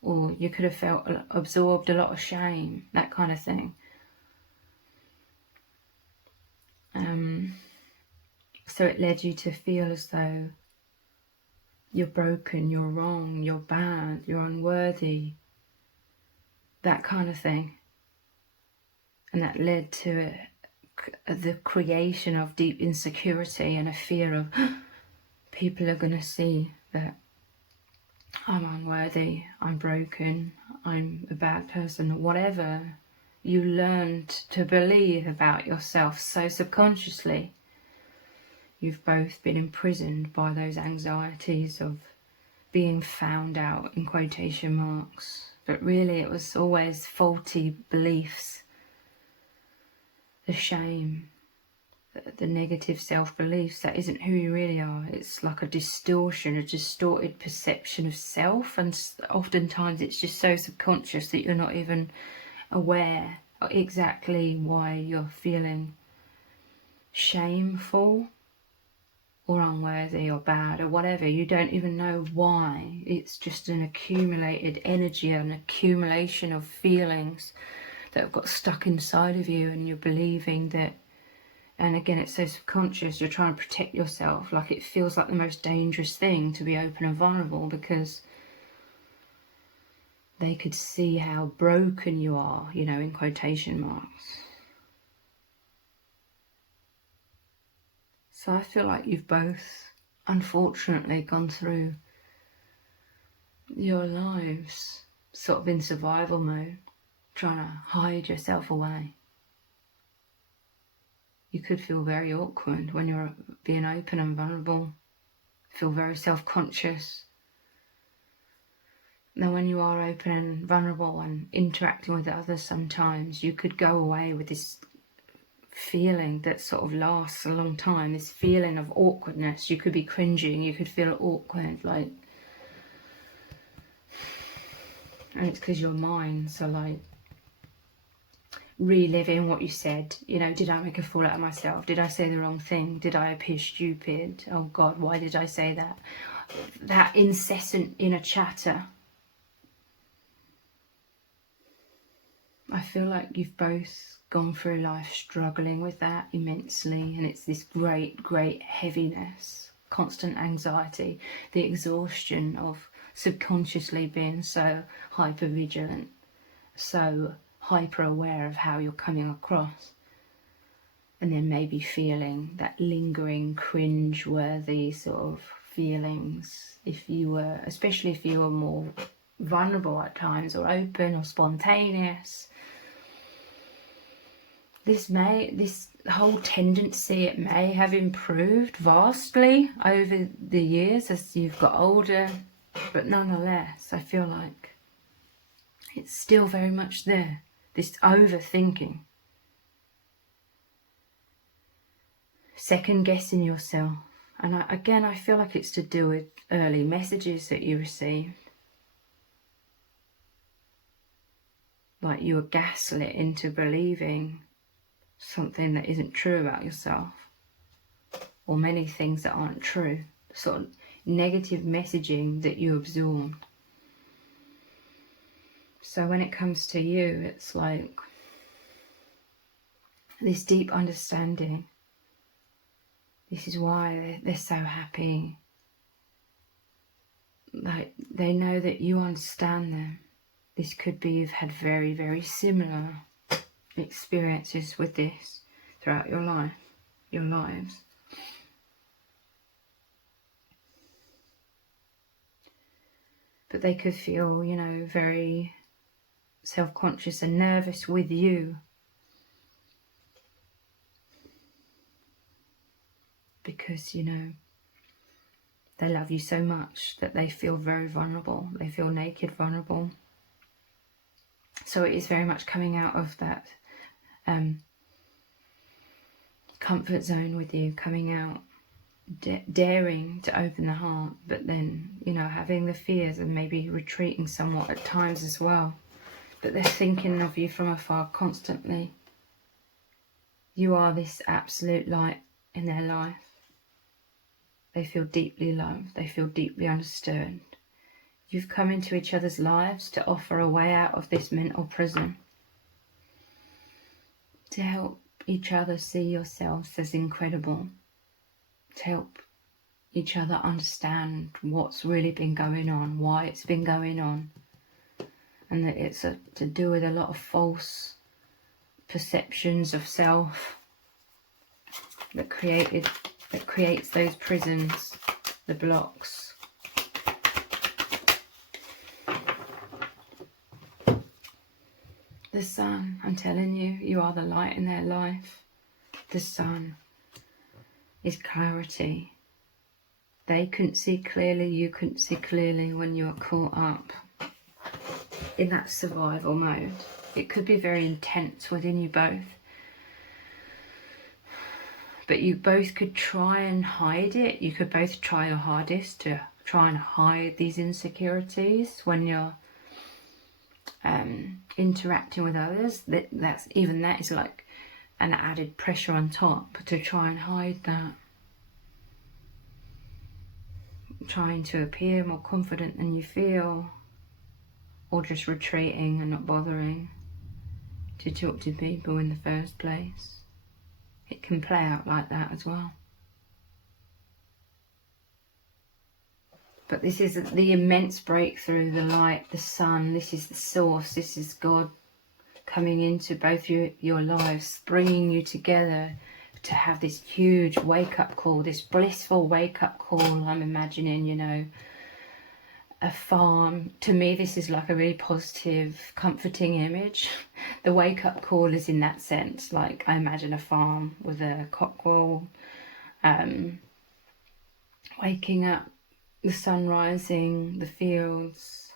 or you could have absorbed a lot of shame, that kind of thing. So it led you to feel as though you're broken, you're wrong, you're bad, you're unworthy, that kind of thing. And that led to the creation of deep insecurity and a fear of people are going to see that I'm unworthy, I'm broken, I'm a bad person, whatever you learned to believe about yourself so subconsciously. You've both been imprisoned by those anxieties of being found out, in quotation marks. But really it was always faulty beliefs. The shame, the negative self-beliefs, that isn't who you really are. It's like a distortion, a distorted perception of self, and oftentimes it's just so subconscious that you're not even aware exactly why you're feeling shameful or unworthy or bad or whatever. You don't even know why. It's just an accumulated energy, an accumulation of feelings that have got stuck inside of you, and you're believing that, and again it's so subconscious, you're trying to protect yourself. Like it feels like the most dangerous thing to be open and vulnerable because they could see how broken you are, you know, in quotation marks. So I feel like you've both, unfortunately, gone through your lives sort of in survival mode, trying to hide yourself away. You could feel very awkward when you're being open and vulnerable, feel very self-conscious. Now when you are open and vulnerable and interacting with others, sometimes you could go away with this feeling that sort of lasts a long time, this feeling of awkwardness. You could be cringing, you could feel awkward, like, and it's because your mind's are like reliving what you said. You know, did I make a fool out of myself? Did I say the wrong thing? Did I appear stupid? Oh God, why did I say that? That incessant inner chatter. I feel like you've both gone through life struggling with that immensely, and it's this great heaviness, constant anxiety, the exhaustion of subconsciously being so hyper vigilant, so hyper aware of how you're coming across, and then maybe feeling that lingering cringe-worthy sort of feelings if you were, especially if you were more vulnerable at times, or open or spontaneous. This whole tendency, it may have improved vastly over the years as you've got older, but nonetheless I feel like it's still very much there, this overthinking, second guessing yourself. And I feel like it's to do with early messages that you received, like you were gaslit into believing something that isn't true about yourself, or many things that aren't true, sort of negative messaging that you absorb. So when it comes to you, it's like this deep understanding. This is why they're so happy. Like, they know that you understand them. This could be you've had very similar experiences with this throughout your lives. But they could feel, you know, very self-conscious and nervous with you, because, you know, they love you so much that they feel very vulnerable. They feel naked, vulnerable. So it is very much coming out of that comfort zone with you, coming out, daring to open the heart, but then, you know, having the fears and maybe retreating somewhat at times as well. But they're thinking of you from afar constantly. You are this absolute light in their life. They feel deeply loved. They feel deeply understood. You've come into each other's lives to offer a way out of this mental prison, to help each other see yourselves as incredible, to help each other understand what's really been going on, why it's been going on, and that it's to do with a lot of false perceptions of self that creates those prisons, the blocks. The sun, I'm telling you, you are the light in their life. The sun is clarity. They couldn't see clearly, you couldn't see clearly when you were caught up in that survival mode. It could be very intense within you both, but you both could try and hide it. You could both try your hardest to try and hide these insecurities when you're interacting with others. That is like an added pressure on top to try and hide that, trying to appear more confident than you feel, or just retreating and not bothering to talk to people in the first place. It can play out like that as well. But this is the immense breakthrough, the light, the sun. This is the source. This is God coming into both your lives, bringing you together to have this huge wake-up call, this blissful wake-up call. I'm imagining, you know, a farm. To me, this is like a really positive, comforting image. The wake-up call is in that sense. Like, I imagine a farm with a cockerel, waking up, the sun rising, the fields,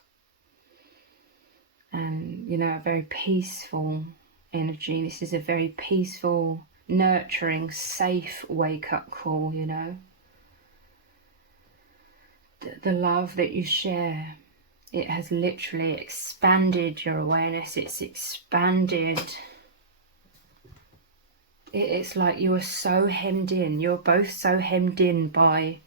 and, you know, a very peaceful energy. This is a very peaceful, nurturing, safe wake-up call, you know. The love that you share, it has literally expanded your awareness. It's expanded. It's like you are so hemmed in. You're both so hemmed in by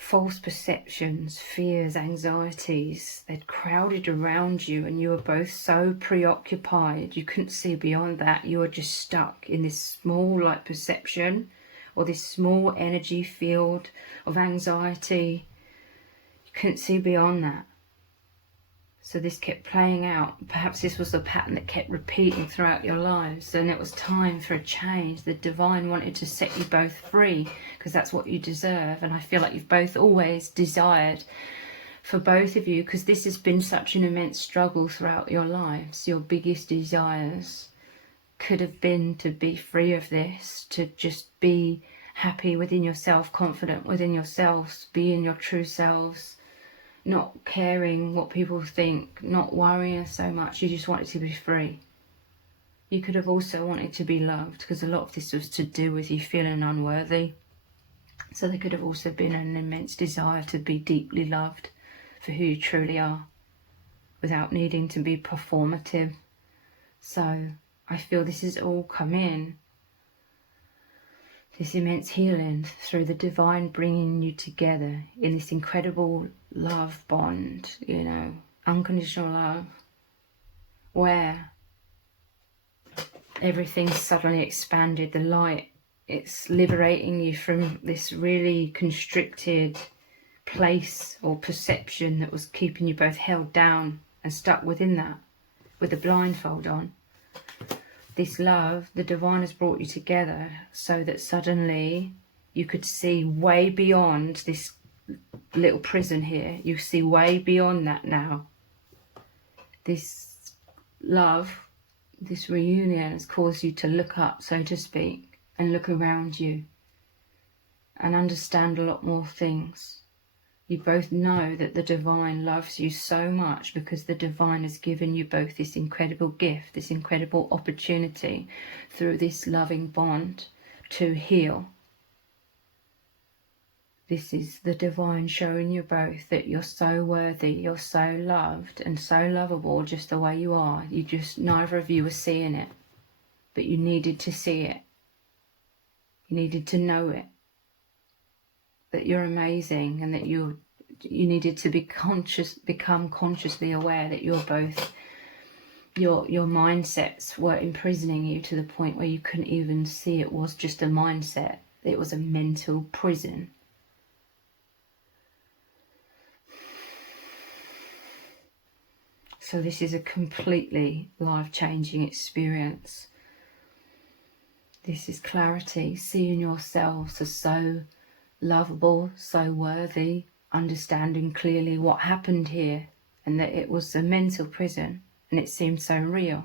false perceptions, fears, anxieties, they'd crowded around you, and you were both so preoccupied you couldn't see beyond that. You were just stuck in this small perception, or this small energy field of anxiety. You couldn't see beyond that. So this kept playing out. Perhaps this was the pattern that kept repeating throughout your lives, and it was time for a change. The divine wanted to set you both free, because that's what you deserve. And I feel like you've both always desired, for both of you, because this has been such an immense struggle throughout your lives. Your biggest desires could have been to be free of this, to just be happy within yourself, confident within yourselves, be in your true selves, not caring what people think, not worrying so much. You just wanted to be free. You could have also wanted to be loved, because a lot of this was to do with you feeling unworthy. So there could have also been an immense desire to be deeply loved for who you truly are, without needing to be performative. So I feel this has all come in, this immense healing through the divine bringing you together in this incredible love bond, unconditional love, where everything's suddenly expanded. The light, it's liberating you from this really constricted place or perception that was keeping you both held down and stuck within that with a blindfold on. This love, the divine has brought you together so that suddenly you could see way beyond this little prison here. You see way beyond that now. This love, this reunion has caused you to look up, so to speak, and look around you and understand a lot more things. You both know that the divine loves you so much, because the divine has given you both this incredible gift, this incredible opportunity through this loving bond to heal. This is the divine showing you both that you're so worthy, you're so loved and so lovable just the way you are. Neither of you were seeing it, but you needed to see it. You needed to know it, that you're amazing, and that you needed to become consciously aware that you're both, your mindsets were imprisoning you to the point where you couldn't even see it was just a mindset. It was a mental prison. So this is a completely life-changing experience. This is clarity, seeing yourselves as so lovable, so worthy, understanding clearly what happened here, and that it was a mental prison, and it seemed so real.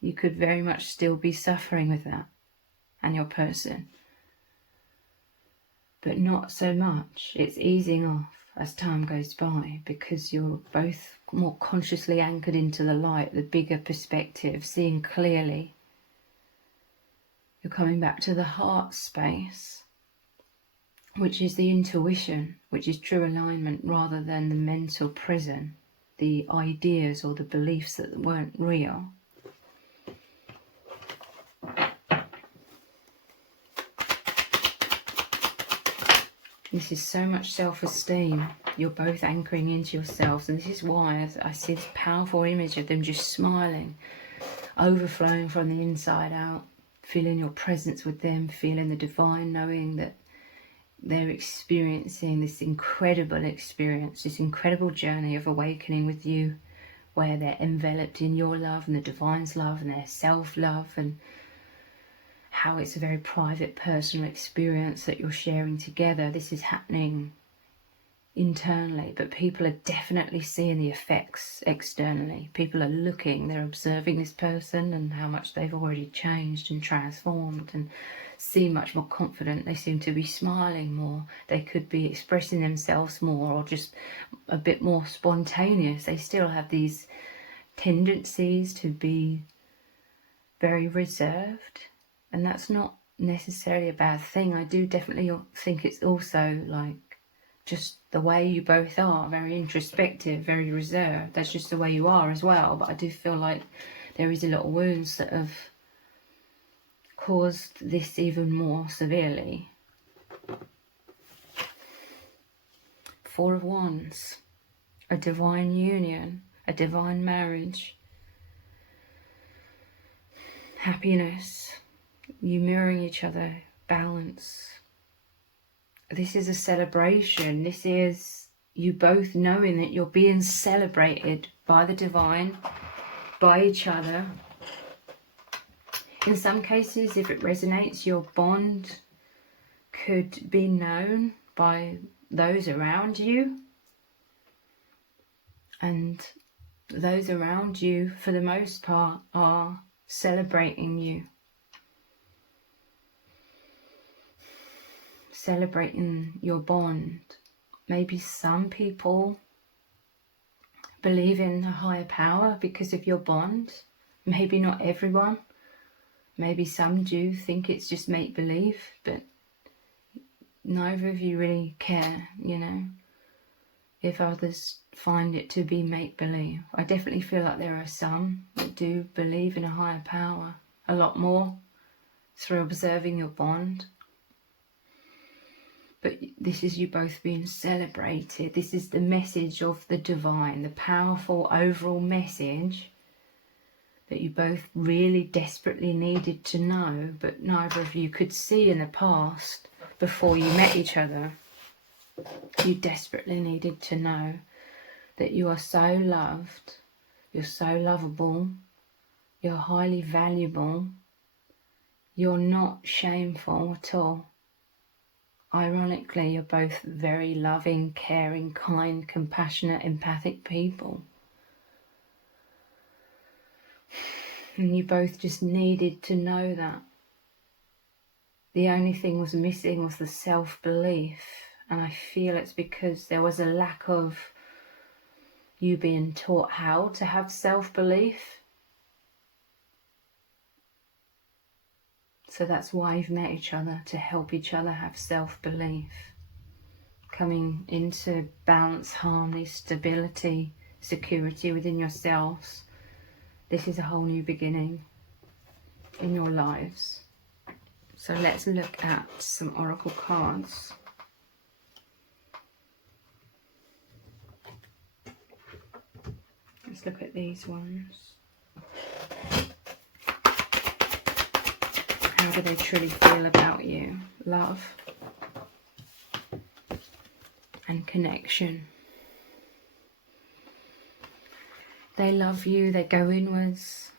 You could very much still be suffering with that and your person, but not so much. It's easing off as time goes by, because you're both more consciously anchored into the light, the bigger perspective, seeing clearly. You're coming back to the heart space, which is the intuition, which is true alignment, rather than the mental prison, the ideas or the beliefs that weren't real. This is so much self-esteem. You're both anchoring into yourselves, and this is why I see this powerful image of them just smiling, overflowing from the inside out, feeling your presence with them, feeling the divine, knowing that they're experiencing this incredible experience, this incredible journey of awakening with you, where they're enveloped in your love and the divine's love and their self-love, and how it's a very private, personal experience that you're sharing together. This is happening internally, but people are definitely seeing the effects externally. People are looking, they're observing this person and how much they've already changed and transformed, and seem much more confident. They seem to be smiling more. They could be expressing themselves more, or just a bit more spontaneous. They still have these tendencies to be very reserved, and that's not necessarily a bad thing. I do definitely think it's also like just the way you both are, very introspective, very reserved. That's just the way you are as well. But I do feel like there is a lot of wounds that have caused this even more severely. Four of Wands, a divine union, a divine marriage, happiness, you mirroring each other, balance. This is a celebration. This is you both knowing that you're being celebrated by the divine, by each other. In some cases, if it resonates, your bond could be known by those around you. And those around you, for the most part, are celebrating you. Celebrating your bond. Maybe some people believe in a higher power because of your bond. Maybe not everyone. Maybe some do think it's just make-believe, but neither of you really care, you know, if others find it to be make-believe. I definitely feel like there are some that do believe in a higher power, a lot more, through observing your bond. But this is you both being celebrated. This is the message of the divine, the powerful overall message that you both really desperately needed to know, but neither of you could see in the past before you met each other. You desperately needed to know that you are so loved, you're so lovable, you're highly valuable, you're not shameful at all. Ironically, you're both very loving, caring, kind, compassionate, empathic people. And you both just needed to know that. The only thing was missing was the self-belief. And I feel it's because there was a lack of you being taught how to have self-belief. So that's why you've met each other, to help each other have self-belief. Coming into balance, harmony, stability, security within yourselves. This is a whole new beginning in your lives. So let's look at some oracle cards. Let's look at these ones. How do they truly feel about you? Love and connection. They love you, they go inwards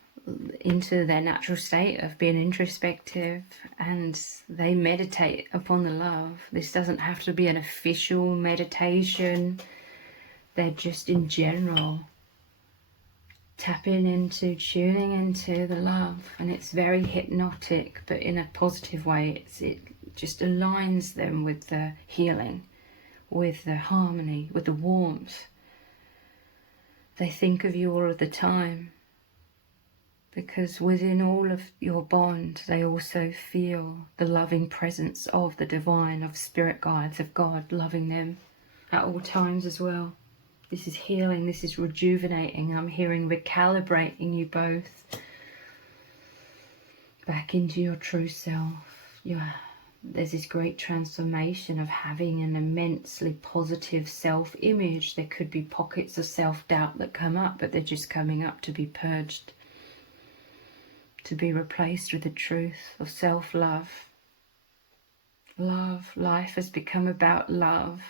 into their natural state of being introspective, and they meditate upon the love. This doesn't have to be an official meditation. They're just in general tapping into, tuning into the love, and it's very hypnotic, but in a positive way. It just aligns them with the healing, with the harmony, with the warmth. They think of you all of the time, because within all of your bond, they also feel the loving presence of the divine, of spirit guides, of God, loving them at all times as well. This is healing, this is rejuvenating. I'm hearing recalibrating you both back into your true self. There's this great transformation of having an immensely positive self-image. There could be pockets of self-doubt that come up, but they're just coming up to be purged, to be replaced with the truth of self-love. Life has become about love.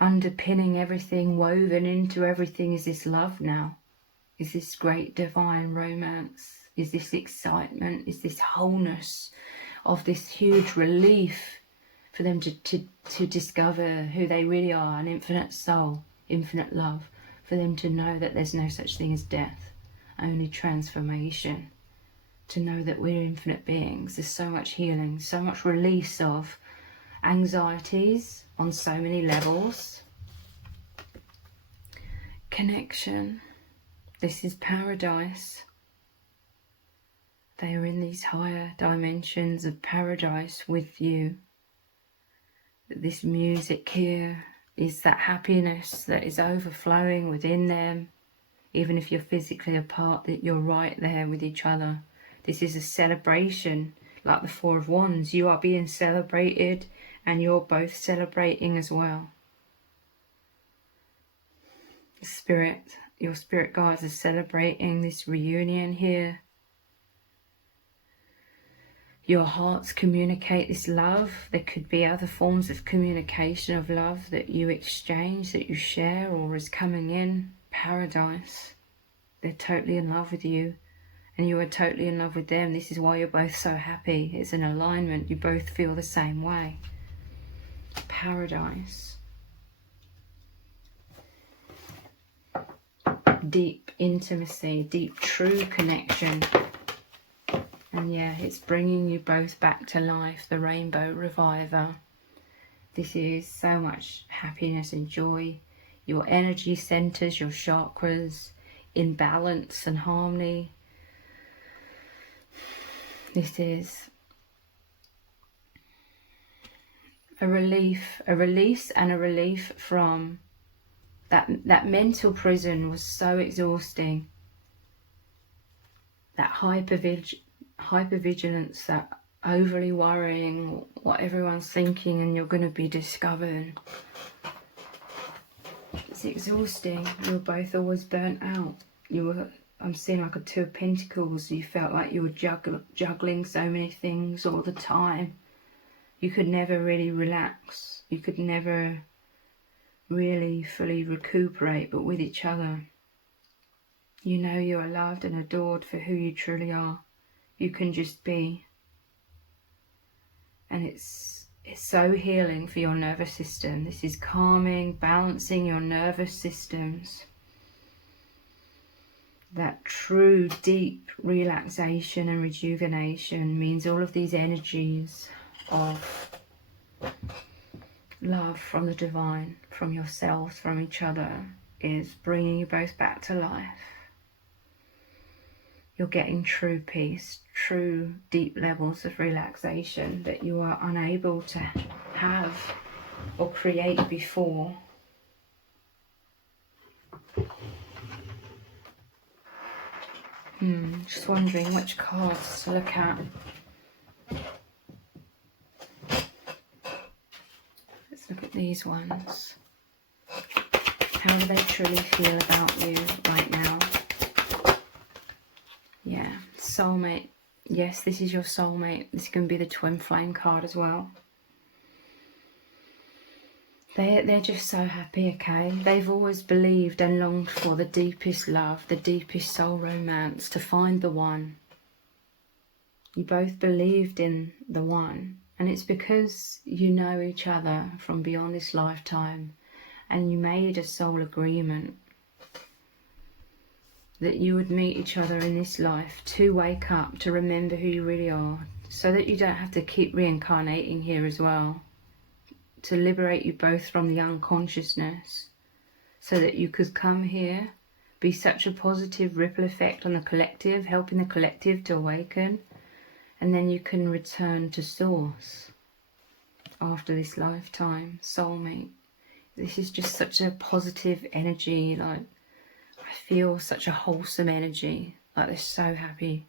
Underpinning everything, woven into everything is this love now. Is this great divine romance. Is this excitement. Is this wholeness of this huge relief for them to discover who they really are, an infinite soul, infinite love. For them to know that there's no such thing as death, only transformation. To know that we're infinite beings. There's so much healing, so much release of anxieties on so many levels. Connection. This is paradise. They are in these higher dimensions of paradise with you. This music here is that happiness that is overflowing within them. Even if you're physically apart, that you're right there with each other. This is a celebration, like the Four of Wands. You are being celebrated and you're both celebrating as well. Your spirit guides are celebrating this reunion here. Your hearts communicate this love. There could be other forms of communication of love that you exchange, that you share, or is coming in. Paradise. They're totally in love with you, and you are totally in love with them. This is why you're both so happy. It's an alignment. You both feel the same way. Paradise. Deep intimacy, deep true connection. And yeah, it's bringing you both back to life, the Rainbow Reviver. This is so much happiness and joy. Your energy centers, your chakras in balance and harmony. This is a relief, a release and a relief from that mental prison was so exhausting. That hypervigilance, that overly worrying what everyone's thinking and you're going to be discovered. It's exhausting. You're both always burnt out. I'm seeing like a Two of Pentacles. You felt like you were juggling so many things all the time. You could never really relax. You could never really fully recuperate, but with each other. You know you are loved and adored for who you truly are. You can just be. And it's so healing for your nervous system. This is calming, balancing your nervous systems. That true deep relaxation and rejuvenation means all of these energies of love from the divine, from yourselves, from each other, is bringing you both back to life. You're getting true peace, true deep levels of relaxation that you are unable to have or create before. Just wondering which cards to look at. Let's look at these ones. How do they truly feel about you right now? Yeah, soulmate. Yes, this is your soulmate. This can be the twin flame card as well. They're just so happy, okay? They've always believed and longed for the deepest love, the deepest soul romance, to find the one. You both believed in the one, and it's because you know each other from beyond this lifetime, and you made a soul agreement that you would meet each other in this life to wake up, to remember who you really are, so that you don't have to keep reincarnating here as well, to liberate you both from the unconsciousness, so that you could come here, be such a positive ripple effect on the collective, helping the collective to awaken, and then you can return to source after this lifetime. Soulmate. This is just such a positive energy, like I feel such a wholesome energy, like they're so happy.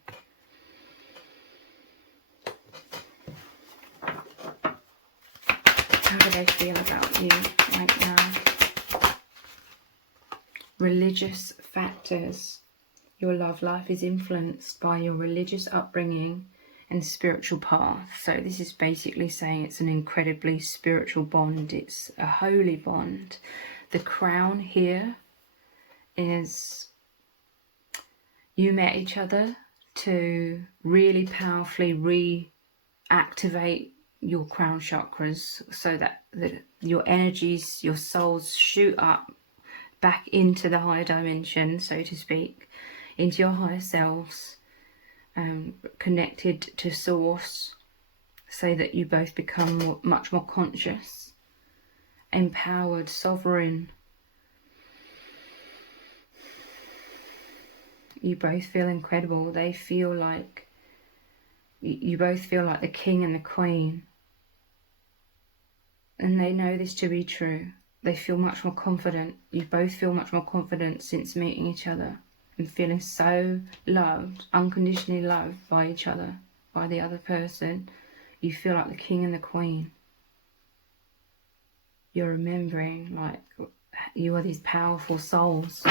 How do they feel about you right now? Religious factors. Your love life is influenced by your religious upbringing and spiritual path. So this is basically saying it's an incredibly spiritual bond. It's a holy bond. The crown here is you met each other to really powerfully reactivate your crown chakras, so that your energies, your souls shoot up back into the higher dimension, so to speak, into your higher selves, connected to source, so that you both become much more conscious, empowered, sovereign. You both feel incredible. They feel like, you both feel like the king and the queen. And they know this to be true. They feel much more confident. You both feel much more confident since meeting each other and feeling so loved, unconditionally loved by each other, by the other person. You feel like the king and the queen. you're remembering, like, you are these powerful souls.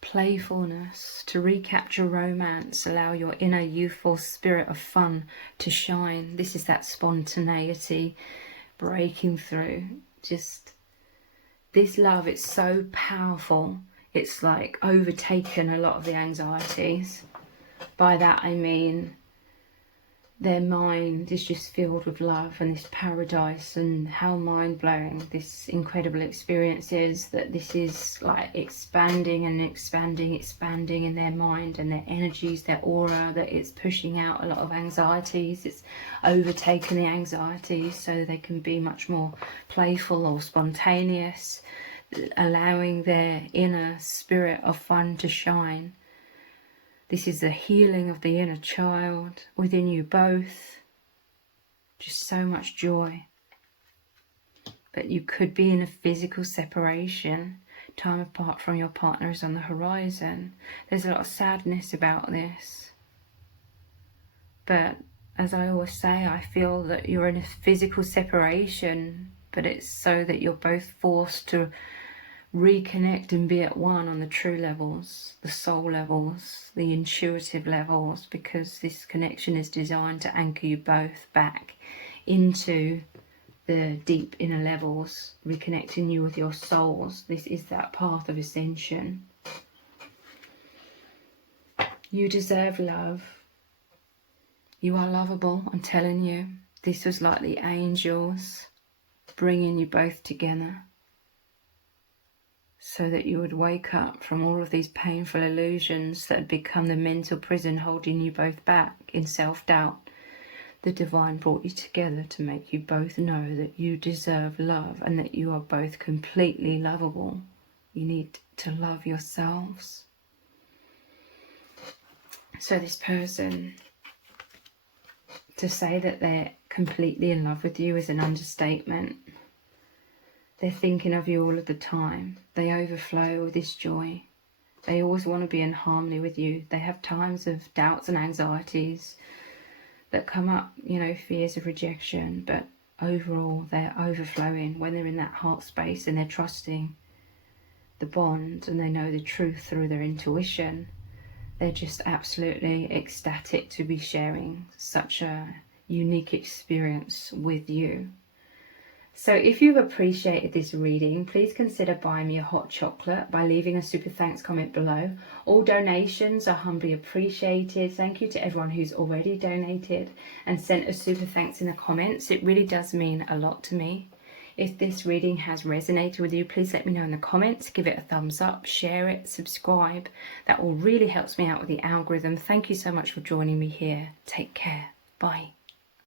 Playfulness, to recapture romance, allow your inner youthful spirit of fun to shine. This is that spontaneity breaking through. Just this love, it's so powerful. It's like overtaken a lot of the anxieties. By that I mean their mind is just filled with love and this paradise, and how mind-blowing this incredible experience is, that this is like expanding and expanding in their mind and their energies, their aura, that it's pushing out a lot of anxieties. It's overtaken the anxieties so they can be much more playful or spontaneous, allowing their inner spirit of fun to shine. This is the healing of the inner child within you both. Just so much joy. But you could be in a physical separation. Time apart from your partner is on the horizon. There's a lot of sadness about this. But as I always say, I feel that you're in a physical separation, but it's so that you're both forced to reconnect and be at one on the true levels, the soul levels, the intuitive levels, because this connection is designed to anchor you both back into the deep inner levels, reconnecting you with your souls. This is that path of ascension. You deserve love. You are lovable, I'm telling you. This was like the angels bringing you both together, so that you would wake up from all of these painful illusions that had become the mental prison holding you both back in self-doubt. The divine brought you together to make you both know that you deserve love and that you are both completely lovable. You need to love yourselves. So this person, to say that they're completely in love with you is an understatement. They're thinking of you all of the time. They overflow with this joy. They always want to be in harmony with you. They have times of doubts and anxieties that come up, you know, fears of rejection, but overall they're overflowing when they're in that heart space and they're trusting the bond and they know the truth through their intuition. They're just absolutely ecstatic to be sharing such a unique experience with you. So if you've appreciated this reading, please consider buying me a hot chocolate by leaving a super thanks comment below. All donations are humbly appreciated. Thank you to everyone who's already donated and sent a super thanks in the comments. It really does mean a lot to me. If this reading has resonated with you, please let me know in the comments. Give it a thumbs up, share it, subscribe. That all really helps me out with the algorithm. Thank you so much for joining me here. Take care. Bye.